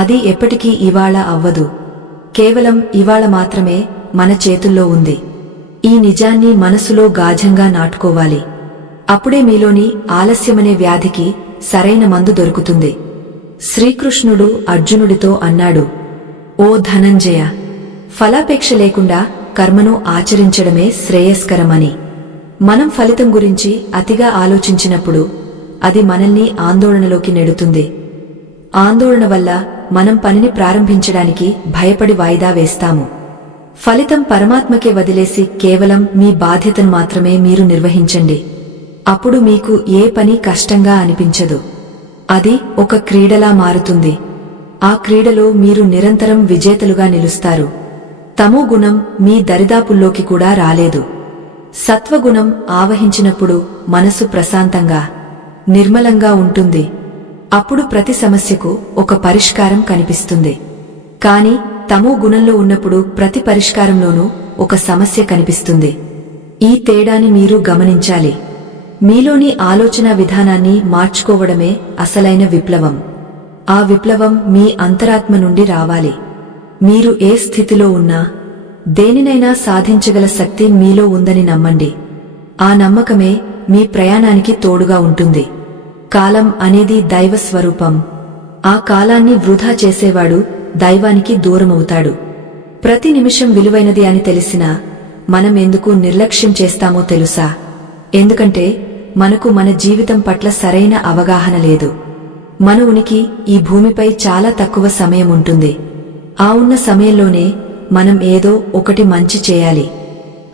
అది ఎప్పటికీ ఇవాళ అవ్వదు. కేవలం ఇవాళ మాత్రమే మన చేతుల్లో ఉంది. ఈ నిజాన్ని మనసులో గాఢంగా నాటుకోవాలి. అప్పుడే మీలోని ఆలస్యమనే వ్యాధికి సరైన మందు దొరుకుతుంది. శ్రీకృష్ణుడు అర్జునుడితో అన్నాడు, ఓ ధనంజయ, ఫలాపేక్ష లేకుండా కర్మను ఆచరించడమే శ్రేయస్కరమని. మనం ఫలితం గురించి అతిగా ఆలోచించినప్పుడు అది మనల్ని ఆందోళనలోకి నెడుతుంది. ఆందోళన వల్ల మనం పనిని ప్రారంభించడానికి భయపడి వాయిదా వేస్తాము. ఫలితం పరమాత్మకే వదిలేసి కేవలం మీ బాధ్యతను మాత్రమే మీరు నిర్వహించండి. అప్పుడు మీకు ఏ పని కష్టంగా అనిపించదు. అది ఒక క్రీడలా మారుతుంది. ఆ క్రీడలో మీరు నిరంతరం విజేతలుగా నిలుస్తారు. తమో గుణం మీ దరిదాపుల్లోకి కూడా రాలేదు. సత్వగుణం ఆవహించినప్పుడు మనసు ప్రశాంతంగా, నిర్మలంగా ఉంటుంది. అప్పుడు ప్రతి సమస్యకు ఒక పరిష్కారం కనిపిస్తుంది. కాని తమో గుణంలో ఉన్నప్పుడు ప్రతి పరిష్కారంలోనూ ఒక సమస్య కనిపిస్తుంది. ఈ తేడాని మీరు గమనించాలి. మీలోని ఆలోచన విధానాన్ని మార్చుకోవడమే అసలైన విప్లవం. ఆ విప్లవం మీ అంతరాత్మ నుండి రావాలి. మీరు ఏ స్థితిలో ఉన్నా దేనినైనా సాధించగల శక్తి మీలో ఉందని నమ్మండి. ఆ నమ్మకమే మీ ప్రయాణానికి తోడుగా ఉంటుంది. కాలం అనేది దైవ స్వరూపం. ఆ కాలాన్ని వృధా చేసేవాడు దైవానికి దూరమవుతాడు. ప్రతి నిమిషం విలువైనది అని తెలిసినా మనం ఎందుకు నిర్లక్ష్యం చేస్తామో తెలుసా? ఎందుకంటే మనకు మన జీవితం పట్ల సరైన అవగాహన లేదు. మన ఉనికి ఈ భూమిపై చాలా తక్కువ సమయం ఉంటుంది. ఆ ఉన్న సమయంలోనే మనం ఏదో ఒకటి మంచి చేయాలి.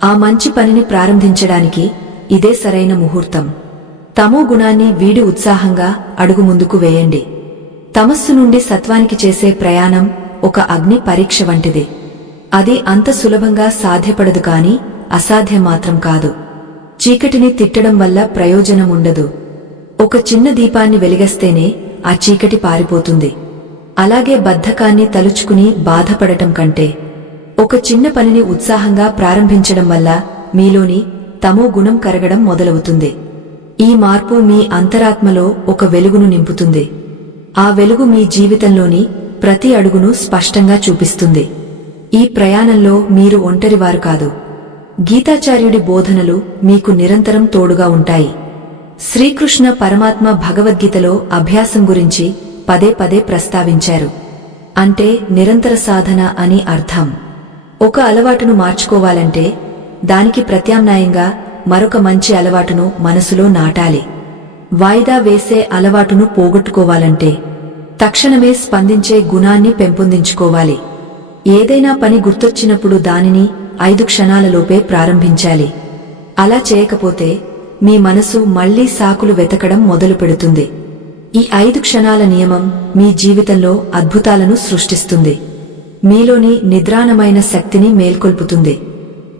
ఆ మంచి పనిని ప్రారంభించడానికి ఇదే సరైన ముహూర్తం. తమో గుణాన్ని వీడి ఉత్సాహంగా అడుగు ముందుకు వేయండి. తమస్సు నుండి సత్వానికి చేసే ప్రయాణం ఒక అగ్ని పరీక్ష వంటిది. అది అంత సులభంగా సాధ్యపడదు, కాని అసాధ్యం మాత్రం కాదు. చీకటిని తిట్టడం వల్ల ప్రయోజనం ఉండదు. ఒక చిన్న దీపాన్ని వెలిగస్తేనే ఆ చీకటి పారిపోతుంది. అలాగే బద్ధకాన్ని తలుచుకుని బాధపడటం కంటే ఒక చిన్న పనిని ఉత్సాహంగా ప్రారంభించడం వల్ల మీలోని తమో గుణం కరగడం మొదలవుతుంది. ఈ మార్పు మీ అంతరాత్మలో ఒక వెలుగును నింపుతుంది. ఆ వెలుగు మీ జీవితంలోని ప్రతి అడుగును స్పష్టంగా చూపిస్తుంది. ఈ ప్రయాణంలో మీరు ఒంటరివారు కాదు. గీతాచార్యుడి బోధనలు మీకు నిరంతరం తోడుగా ఉంటాయి. శ్రీకృష్ణ పరమాత్మ భగవద్గీతలో అభ్యాసం గురించి పదే పదే ప్రస్తావించారు. అంటే నిరంతర సాధన అని అర్థం. ఒక అలవాటును మార్చుకోవాలంటే దానికి ప్రత్యామ్నాయంగా మరొక మంచి అలవాటును మనసులో నాటాలి. వాయిదా వేసే అలవాటును పోగొట్టుకోవాలంటే తక్షణమే స్పందించే గుణాన్ని పెంపొందించుకోవాలి. ఏదైనా పని గుర్తొచ్చినప్పుడు దానిని 5 క్షణాలలోపే ప్రారంభించాలి. అలా చేయకపోతే మీ మనసు మళ్లీ సాకులు వెతకడం మొదలుపెడుతుంది. ఈ 5 క్షణాల నియమం మీ జీవితంలో అద్భుతాలను సృష్టిస్తుంది. మీలోని నిద్రాణమైన శక్తిని మేల్కొల్పుతుంది.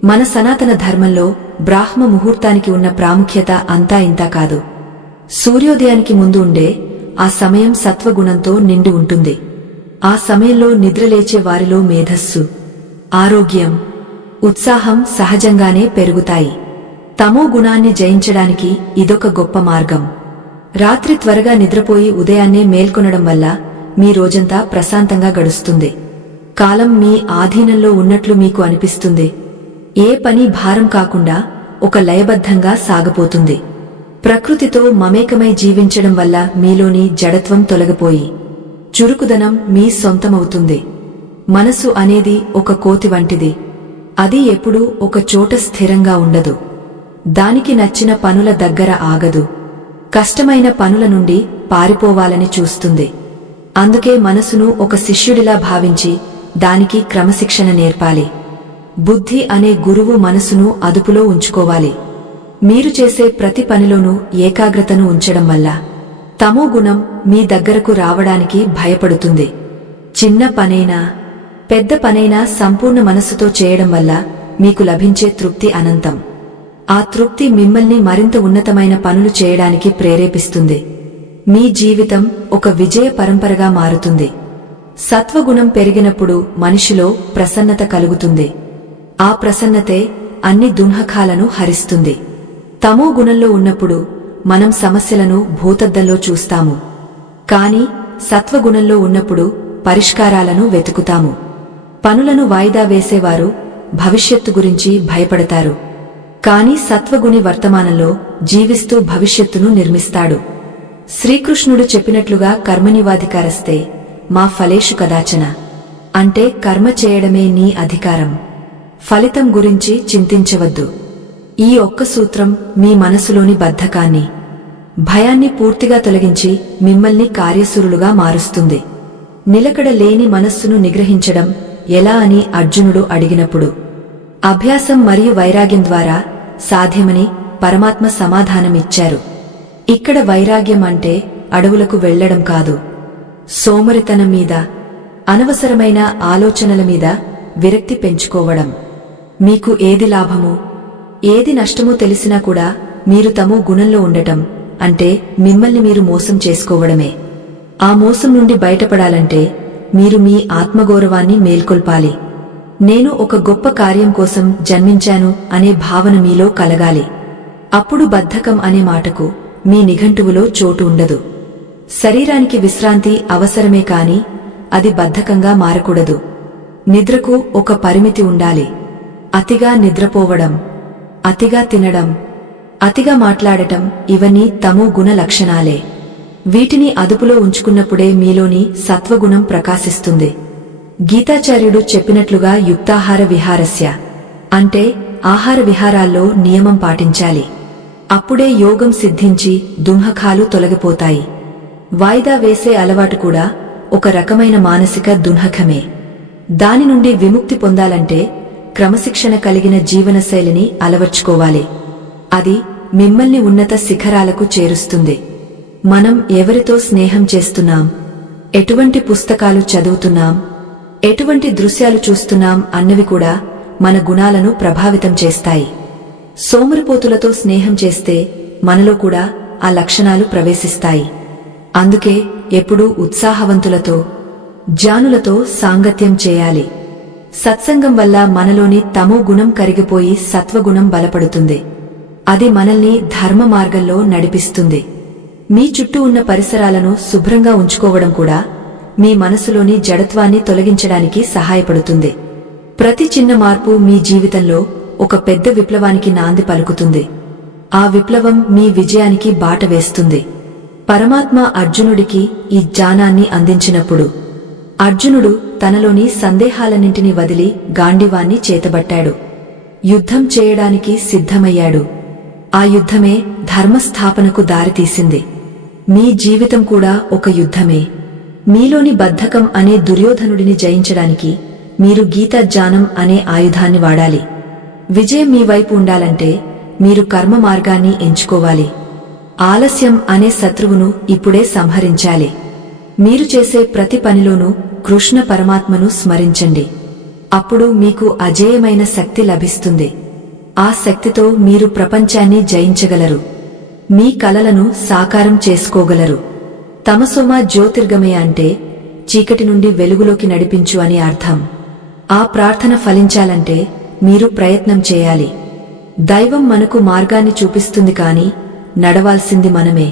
మన సనాతన ధర్మంలో బ్రాహ్మ ముహూర్తానికి ఉన్న ప్రాముఖ్యత అంతా ఇంతా కాదు. సూర్యోదయానికి ముందు ఉండే ఆ సమయం సత్వగుణంతో నిండి ఉంటుంది. ఆ సమయంలో నిద్రలేచే వారిలో మేధస్సు, ఆరోగ్యం, ఉత్సాహం సహజంగానే పెరుగుతాయి. తమో గుణాన్ని జయించడానికి ఇదొక గొప్ప మార్గం. రాత్రి త్వరగా నిద్రపోయి ఉదయాన్నే మేల్కొనడం వల్ల మీ రోజంతా ప్రశాంతంగా గడుస్తుంది. కాలం మీ ఆధీనంలో ఉన్నట్లు మీకు అనిపిస్తుంది. ఏ పని భారం కాకుండా ఒక లయబద్ధంగా సాగపోతుంది. ప్రకృతితో మమేకమై జీవించడం వల్ల మీలోని జడత్వం తొలగిపోయి చురుకుదనం మీ సొంతమవుతుంది. మనసు అనేది ఒక కోతి వంటిది. అది ఎప్పుడూ ఒక చోట స్థిరంగా ఉండదు. దానికి నచ్చిన పనుల దగ్గర ఆగదు. కష్టమైన పనుల నుండి పారిపోవాలని చూస్తుంది. అందుకే మనసును ఒక శిష్యుడిలా భావించి దానికి క్రమశిక్షణ నేర్పాలి. బుద్ధి అనే గురువు మనసును అదుపులో ఉంచుకోవాలి. మీరు చేసే ప్రతి పనిలోనూ ఏకాగ్రతను ఉంచడం వల్ల తమో గుణం మీ దగ్గరకు రావడానికి భయపడుతుంది. చిన్న పనైనా పెద్ద పనైనా సంపూర్ణ మనస్సుతో చేయడం వల్ల మీకు లభించే తృప్తి అనంతం. ఆ తృప్తి మిమ్మల్ని మరింత ఉన్నతమైన పనులు చేయడానికి ప్రేరేపిస్తుంది. మీ జీవితం ఒక విజయ పరంపరగా మారుతుంది. సత్వగుణం పెరిగినప్పుడు మనిషిలో ప్రసన్నత కలుగుతుంది. ఆ ప్రసన్నతే అన్ని దుఃఖాలను హరిస్తుంది. తమో గుణంలో ఉన్నప్పుడు మనం సమస్యలను భూతద్దంలో చూస్తాము. కాని సత్వగుణంలో ఉన్నప్పుడు పరిష్కారాలను వెతుకుతాము. పనులను వాయిదా వేసేవారు భవిష్యత్తు గురించి భయపడతారు. కాని సత్వగుణి వర్తమానంలో జీవిస్తూ భవిష్యత్తును నిర్మిస్తాడు. శ్రీకృష్ణుడు చెప్పినట్లుగా కర్మనివాధికారస్తే మా ఫలేషు కదాచన. అంటే కర్మ చేయడమే నీ అధికారం. ఫలితం గురించి చింతించవద్దు. ఈ ఒక్క సూత్రం మీ మనసులోని బద్ధకాన్ని, భయాన్ని పూర్తిగా తొలగించి మిమ్మల్ని కార్యశూరులుగా మారుస్తుంది. నిలకడ లేని మనస్సును నిగ్రహించడం ఎలా అని అర్జునుడు అడిగినప్పుడు అభ్యాసం మరియు వైరాగ్యం ద్వారా సాధ్యమని పరమాత్మ సమాధానమిచ్చారు. ఇక్కడ వైరాగ్యం అంటే అడవులకు వెళ్లడం కాదు. సోమరితనం మీద, అనవసరమైన ఆలోచనల మీద విరక్తి పెంచుకోవడం. మీకు ఏది లాభమో ఏది నష్టమో తెలిసినా కూడా మీరు తమో గుణంలో ఉండటం అంటే మిమ్మల్ని మీరు మోసం చేసుకోవడమే. ఆ మోసం నుండి బయటపడాలంటే మీరు మీ ఆత్మగౌరవాన్ని మేల్కొల్పాలి. నేను ఒక గొప్ప కార్యం కోసం జన్మించాను అనే భావన మీలో కలగాలి. అప్పుడు బద్ధకం అనే మాటకు మీ నిఘంటువులో చోటు ఉండదు. శరీరానికి విశ్రాంతి అవసరమే కాని అది బద్ధకంగా మారకూడదు. నిద్రకు ఒక పరిమితి ఉండాలి. అతిగా నిద్రపోవడం, అతిగా తినడం, అతిగా మాట్లాడటం ఇవన్నీ తమో గుణ లక్షణాలే. వీటిని అదుపులో ఉంచుకున్నప్పుడే మీలోని సత్వగుణం ప్రకాశిస్తుంది. గీతాచార్యుడు చెప్పినట్లుగా యుక్తాహార విహారస్య అంటే ఆహార విహారాల్లో నియమం పాటించాలి. అప్పుడే యోగం సిద్ధించి దుఃఖాలు తొలగిపోతాయి. వాయిదా వేసే అలవాటు కూడా ఒక రకమైన మానసిక దుఃఖమే. దాని నుండి విముక్తి పొందాలంటే క్రమశిక్షణ కలిగిన జీవనశైలిని అలవర్చుకోవాలి. అది మిమ్మల్ని ఉన్నత శిఖరాలకు చేరుస్తుంది. మనం ఎవరితో స్నేహం చేస్తున్నాం, ఎటువంటి పుస్తకాలు చదువుతున్నాం, ఎటువంటి దృశ్యాలు చూస్తున్నాం అన్నవి కూడా మన గుణాలను ప్రభావితం చేస్తాయి. సోమరిపోతులతో స్నేహం చేస్తే మనలో కూడా ఆ లక్షణాలు ప్రవేశిస్తాయి. అందుకే ఎప్పుడూ ఉత్సాహవంతులతో, జానులతో సాంగత్యం చేయాలి. సత్సంగం వల్ల మనలోని తమో గుణం కరిగిపోయి సత్వగుణం బలపడుతుంది. అది మనల్ని ధర్మ మార్గంలో నడిపిస్తుంది. మీ చుట్టూ ఉన్న పరిసరాలను శుభ్రంగా ఉంచుకోవడం కూడా మీ మనసులోని జడత్వాన్ని తొలగించడానికి సహాయపడుతుంది. ప్రతి చిన్న మార్పు మీ జీవితంలో ఒక పెద్ద విప్లవానికి నాంది పలుకుతుంది. ఆ విప్లవం మీ విజయానికి బాట వేస్తుంది. పరమాత్మ అర్జునుడికి ఈ జ్ఞానాన్ని అందించినప్పుడు అర్జునుడు తనలోని సందేహాలన్నింటినీ వదిలి గాండివాన్ని చేతబట్టాడు. యుద్ధం చేయడానికి సిద్ధమయ్యాడు. ఆ యుద్ధమే ధర్మస్థాపనకు దారితీసింది. మీ జీవితం కూడా ఒక యుద్ధమే. మీలోని బద్ధకం అనే దుర్యోధనుడిని జయించడానికి మీరు గీతాజ్ఞానం అనే ఆయుధాన్ని వాడాలి. విజయం మీ వైపు ఉండాలంటే మీరు కర్మ మార్గాన్ని ఎంచుకోవాలి. ఆలస్యం అనే శత్రువును ఇప్పుడే సంహరించాలి. మీరు చేసే ప్రతి పనిలోనూ కృష్ణ పరమాత్మను స్మరించండి. అప్పుడు మీకు అజేయమైన శక్తి లభిస్తుంది. ఆ శక్తితో మీరు ప్రపంచాన్ని జయించగలరు. మీ కలలను సాకారం చేసుకోగలరు. తమసోమ జ్యోతిర్గమయ అంటే చీకటి నుండి వెలుగులోకి నడిపించు అని అర్థం. ఆ ప్రార్థన ఫలించాలంటే మీరు ప్రయత్నం చేయాలి. దైవం మనకు మార్గాన్ని చూపిస్తుంది కాని నడవాల్సింది మనమే.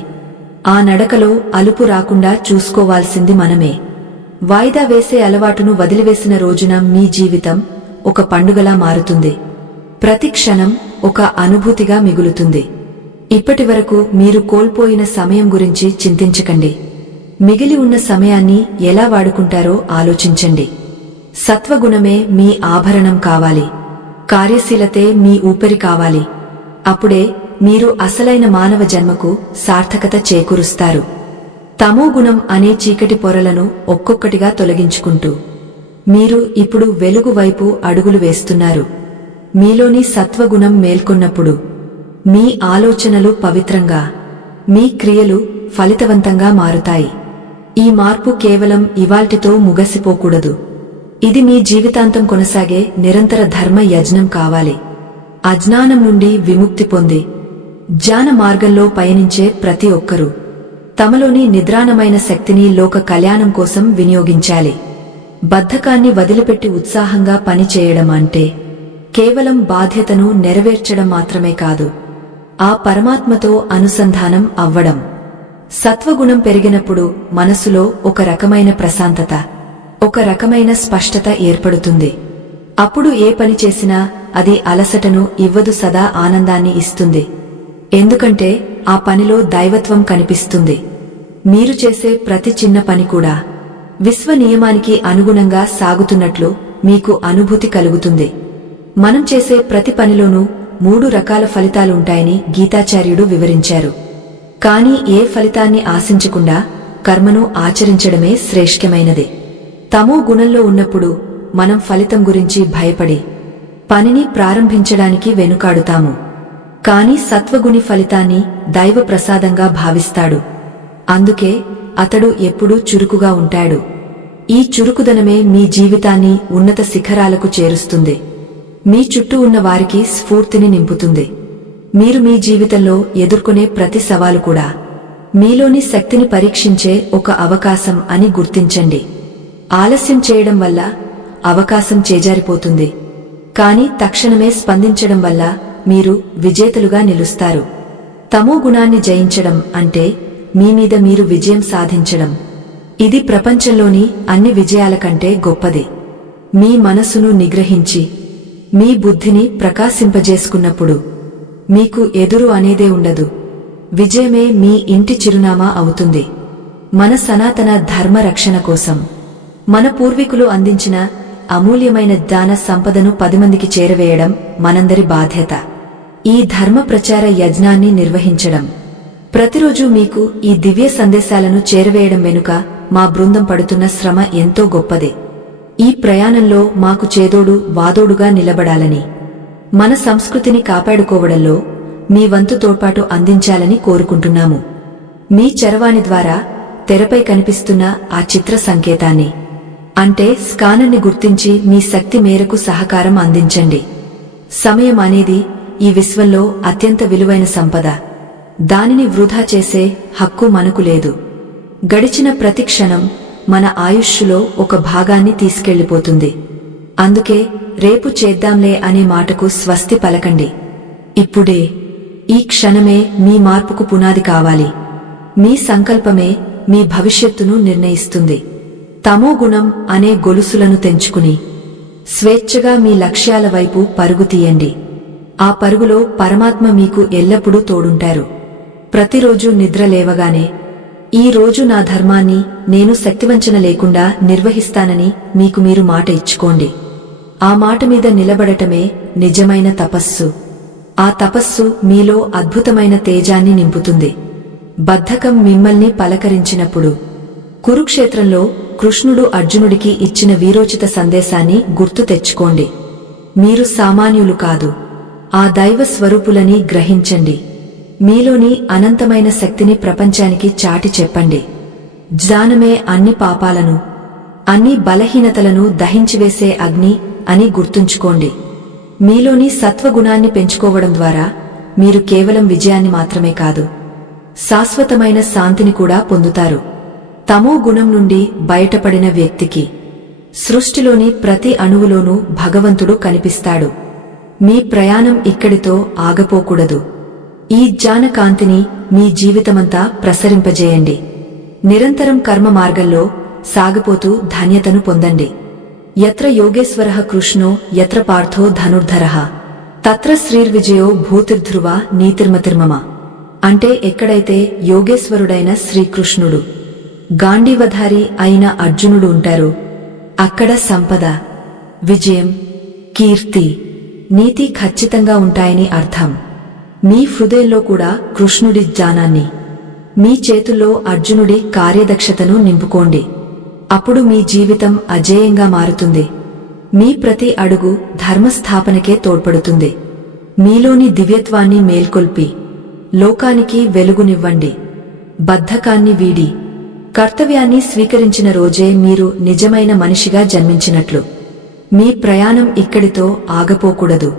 ఆ నడకలో అలుపు రాకుండా చూసుకోవాల్సింది మనమే. వాయిదా వేసే అలవాటును వదిలివేసిన రోజున మీ జీవితం ఒక పండుగలా మారుతుంది. ప్రతి క్షణం ఒక అనుభూతిగా మిగులుతుంది. ఇప్పటివరకు మీరు కోల్పోయిన సమయం గురించి చింతించకండి. మిగిలి ఉన్న సమయాన్ని ఎలా వాడుకుంటారో ఆలోచించండి. సత్వగుణమే మీ ఆభరణం కావాలి. కార్యశీలతే మీ ఊపిరి కావాలి. అప్పుడే మీరు అసలైన మానవ జన్మకు సార్థకత చేకూరుస్తారు. తమోగుణం అనే చీకటి పొరలను ఒక్కొక్కటిగా తొలగించుకుంటూ మీరు ఇప్పుడు వెలుగు వైపు అడుగులు వేస్తున్నారు. మీలోని సత్వగుణం మేల్కొన్నప్పుడు మీ ఆలోచనలు పవిత్రంగా, మీ క్రియలు ఫలితవంతంగా మారుతాయి. ఈ మార్పు కేవలం ఇవాల్టితో ముగసిపోకూడదు. ఇది మీ జీవితాంతం కొనసాగే నిరంతర ధర్మ యజ్ఞం కావాలి. అజ్ఞానం నుండి విముక్తి పొంది జ్ఞాన మార్గంలో పయనించే ప్రతి ఒక్కరూ తమలోని నిద్రాణమైన శక్తిని లోక కళ్యాణం కోసం వినియోగించాలి. బద్ధకాన్ని వదిలిపెట్టి ఉత్సాహంగా పనిచేయడం అంటే కేవలం బాధ్యతను నెరవేర్చడం మాత్రమే కాదు, ఆ పరమాత్మతో అనుసంధానం అవ్వడం. సత్వగుణం పెరిగినప్పుడు మనసులో ఒక రకమైన ప్రశాంతత, ఒక రకమైన స్పష్టత ఏర్పడుతుంది. అప్పుడు ఏ పని చేసినా అది అలసటను ఇవ్వదు, సదా ఆనందాన్ని ఇస్తుంది. ఎందుకంటే ఆ పనిలో దైవత్వం కనిపిస్తుంది. మీరు చేసే ప్రతి చిన్న పని కూడా విశ్వ నియమానికి అనుగుణంగా సాగుతున్నట్లు మీకు అనుభూతి కలుగుతుంది. మనం చేసే ప్రతి పనిలోనూ 3 రకాల ఫలితాలుంటాయని గీతాచార్యుడు వివరించారు. కాని ఏ ఫలితాన్ని ఆశించకుండా కర్మను ఆచరించడమే శ్రేష్ఠమైనది. తమో గుణంలో ఉన్నప్పుడు మనం ఫలితం గురించి భయపడి పనిని ప్రారంభించడానికి వెనుకాడుతాము. కాని సత్వగుణి ఫలితాన్ని దైవ ప్రసాదంగా భావిస్తాడు. అందుకే అతడు ఎప్పుడూ చురుకుగా ఉంటాడు. ఈ చురుకుదనమే మీ జీవితాన్ని ఉన్నత శిఖరాలకు చేరుస్తుంది. మీ చుట్టూ ఉన్న వారికి స్ఫూర్తిని నింపుతుంది. మీరు మీ జీవితంలో ఎదుర్కొనే ప్రతి సవాలు కూడా మీలోని శక్తిని పరీక్షించే ఒక అవకాశం అని గుర్తించండి. ఆలస్యం చేయడం వల్ల అవకాశం చేజారిపోతుంది. కాని తక్షణమే స్పందించడం వల్ల మీరు విజేతలుగా నిలుస్తారు. తమో గుణాన్ని జయించడం అంటే మీ మీద మీరు విజయం సాధించడం. ఇది ప్రపంచంలోని అన్ని విజయాల కంటే గొప్పది. మీ మనసును నిగ్రహించి మీ బుద్ధిని ప్రకాశింపజేసుకున్నప్పుడు మీకు ఎదురు అనేదే ఉండదు. విజయమే మీ ఇంటి చిరునామా అవుతుంది. మన సనాతన ధర్మ రక్షణ కోసం మన పూర్వీకులు అందించిన అమూల్యమైన జ్ఞాన సంపదను 10 మందికి చేరవేయడం మనందరి బాధ్యత. ఈ ధర్మ ప్రచార యజ్ఞాన్ని నిర్వహించడం, ప్రతిరోజు మీకు ఈ దివ్య సందేశాలను చేరవేయడం వెనుక మా బృందం పడుతున్న శ్రమ ఎంతో గొప్పది. ఈ ప్రయాణంలో మాకు చేదోడు వాదోడుగా నిలబడాలని, మన సంస్కృతిని కాపాడుకోవడంలో మీ వంతు తోడ్పాటు అందించాలని కోరుకుంటున్నాము. మీ చరవాణి ద్వారా తెరపై కనిపిస్తున్న ఆ చిత్ర సంకేతాన్ని అంటే స్కానర్ని గుర్తించి మీ శక్తి మేరకు సహకారం అందించండి. సమయం అనేది ఈ విశ్వంలో అత్యంత విలువైన సంపద. దానిని వృధా చేసే హక్కు మనకు లేదు. గడిచిన ప్రతి క్షణం మన ఆయుష్షులో ఒక భాగాన్ని తీసుకెళ్లిపోతుంది. అందుకే రేపు చేద్దాంలే అనే మాటకు స్వస్తి పలకండి. ఇప్పుడే, ఈ క్షణమే మీ మార్పుకు పునాది కావాలి. మీ సంకల్పమే మీ భవిష్యత్తును నిర్ణయిస్తుంది. తమో గుణం అనే గొలుసులను తెంచుకుని స్వేచ్ఛగా మీ లక్ష్యాల వైపు పరుగు తీయండి. ఆ పరుగులో పరమాత్మ మీకు ఎల్లప్పుడూ తోడుంటారు. ప్రతిరోజు నిద్ర లేవగానే ఈ రోజు నా ధర్మాన్ని నేను శక్తివంచన లేకుండా నిర్వహిస్తానని మీకు మీరు మాట ఇచ్చుకోండి. ఆ మాట మీద నిలబడటమే నిజమైన తపస్సు. ఆ తపస్సు మీలో అద్భుతమైన తేజాన్ని నింపుతుంది. బద్ధకం మిమ్మల్ని పలకరించినప్పుడు కురుక్షేత్రంలో కృష్ణుడు అర్జునుడికి ఇచ్చిన వీరోచిత సందేశాన్ని గుర్తు తెచ్చుకోండి. మీరు సామాన్యులు కాదు, ఆ దైవ స్వరూపులని గ్రహించండి. మీలోని అనంతమైన శక్తిని ప్రపంచానికి చాటి చెప్పండి. జ్ఞానమే అన్ని పాపాలను, అన్ని బలహీనతలను దహించివేసే అగ్ని అని గుర్తుంచుకోండి. మీలోని సత్వగుణాన్ని పెంచుకోవడం ద్వారా మీరు కేవలం విజయాన్ని మాత్రమే కాదు, శాశ్వతమైన శాంతిని కూడా పొందుతారు. తమో గుణం నుండి బయటపడిన వ్యక్తికి సృష్టిలోని ప్రతి అణువులోనూ భగవంతుడు కనిపిస్తాడు. మీ ప్రయాణం ఇక్కడితో ఆగపోకూడదు. ఈ జ్ఞానకాంతిని మీ జీవితమంతా ప్రసరింపజేయండి. నిరంతరం కర్మ మార్గంలో సాగిపోతూ ధన్యతను పొందండి. యత్ర యోగేశ్వరః కృష్ణో యత్ర పార్థో ధనుర్ధరః తత్ర శ్రీర్విజయో భూతిర్ధ్రువ నీతిర్మతిర్మమ. అంటే ఎక్కడైతే యోగేశ్వరుడైన శ్రీకృష్ణుడు, గాంధీవధారి అయిన అర్జునుడు ఉంటారు, అక్కడ సంపద, విజయం, కీర్తి, నీతి ఖచ్చితంగా ఉంటాయని అర్థం. మీ హృదయంలో కూడా కృష్ణుడి జ్ఞానాన్ని, మీ చేతుల్లో అర్జునుడి కార్యదక్షతను నింపుకోండి. అప్పుడు మీ జీవితం అజేయంగా మారుతుంది. మీ ప్రతి అడుగు ధర్మస్థాపనకే తోడ్పడుతుంది. మీలోని దివ్యత్వాన్ని మేల్కొల్పి లోకానికి వెలుగునివ్వండి. బద్ధకాన్ని వీడి కర్తవ్యాన్ని స్వీకరించిన రోజే మీరు నిజమైన మనిషిగా జన్మించినట్లు. మీ ప్రయాణం ఇక్కడితో ఆగపోకూడదు.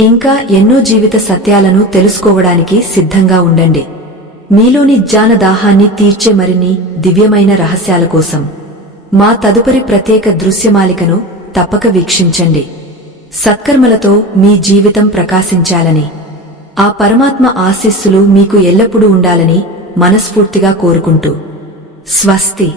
ఇంకా ఎన్నో జీవిత సత్యాలను తెలుసుకోవడానికి సిద్ధంగా ఉండండి. మీలోని జ్ఞానదాహాన్ని తీర్చే మరిన్ని దివ్యమైన రహస్యాల కోసం మా తదుపరి ప్రత్యేక దృశ్యమాలికను తప్పక వీక్షించండి. సత్కర్మలతో మీ జీవితం ప్రకాశించాలని, ఆ పరమాత్మ ఆశీస్సులు మీకు ఎల్లప్పుడూ ఉండాలని మనస్ఫూర్తిగా కోరుకుంటూ స్వస్తి.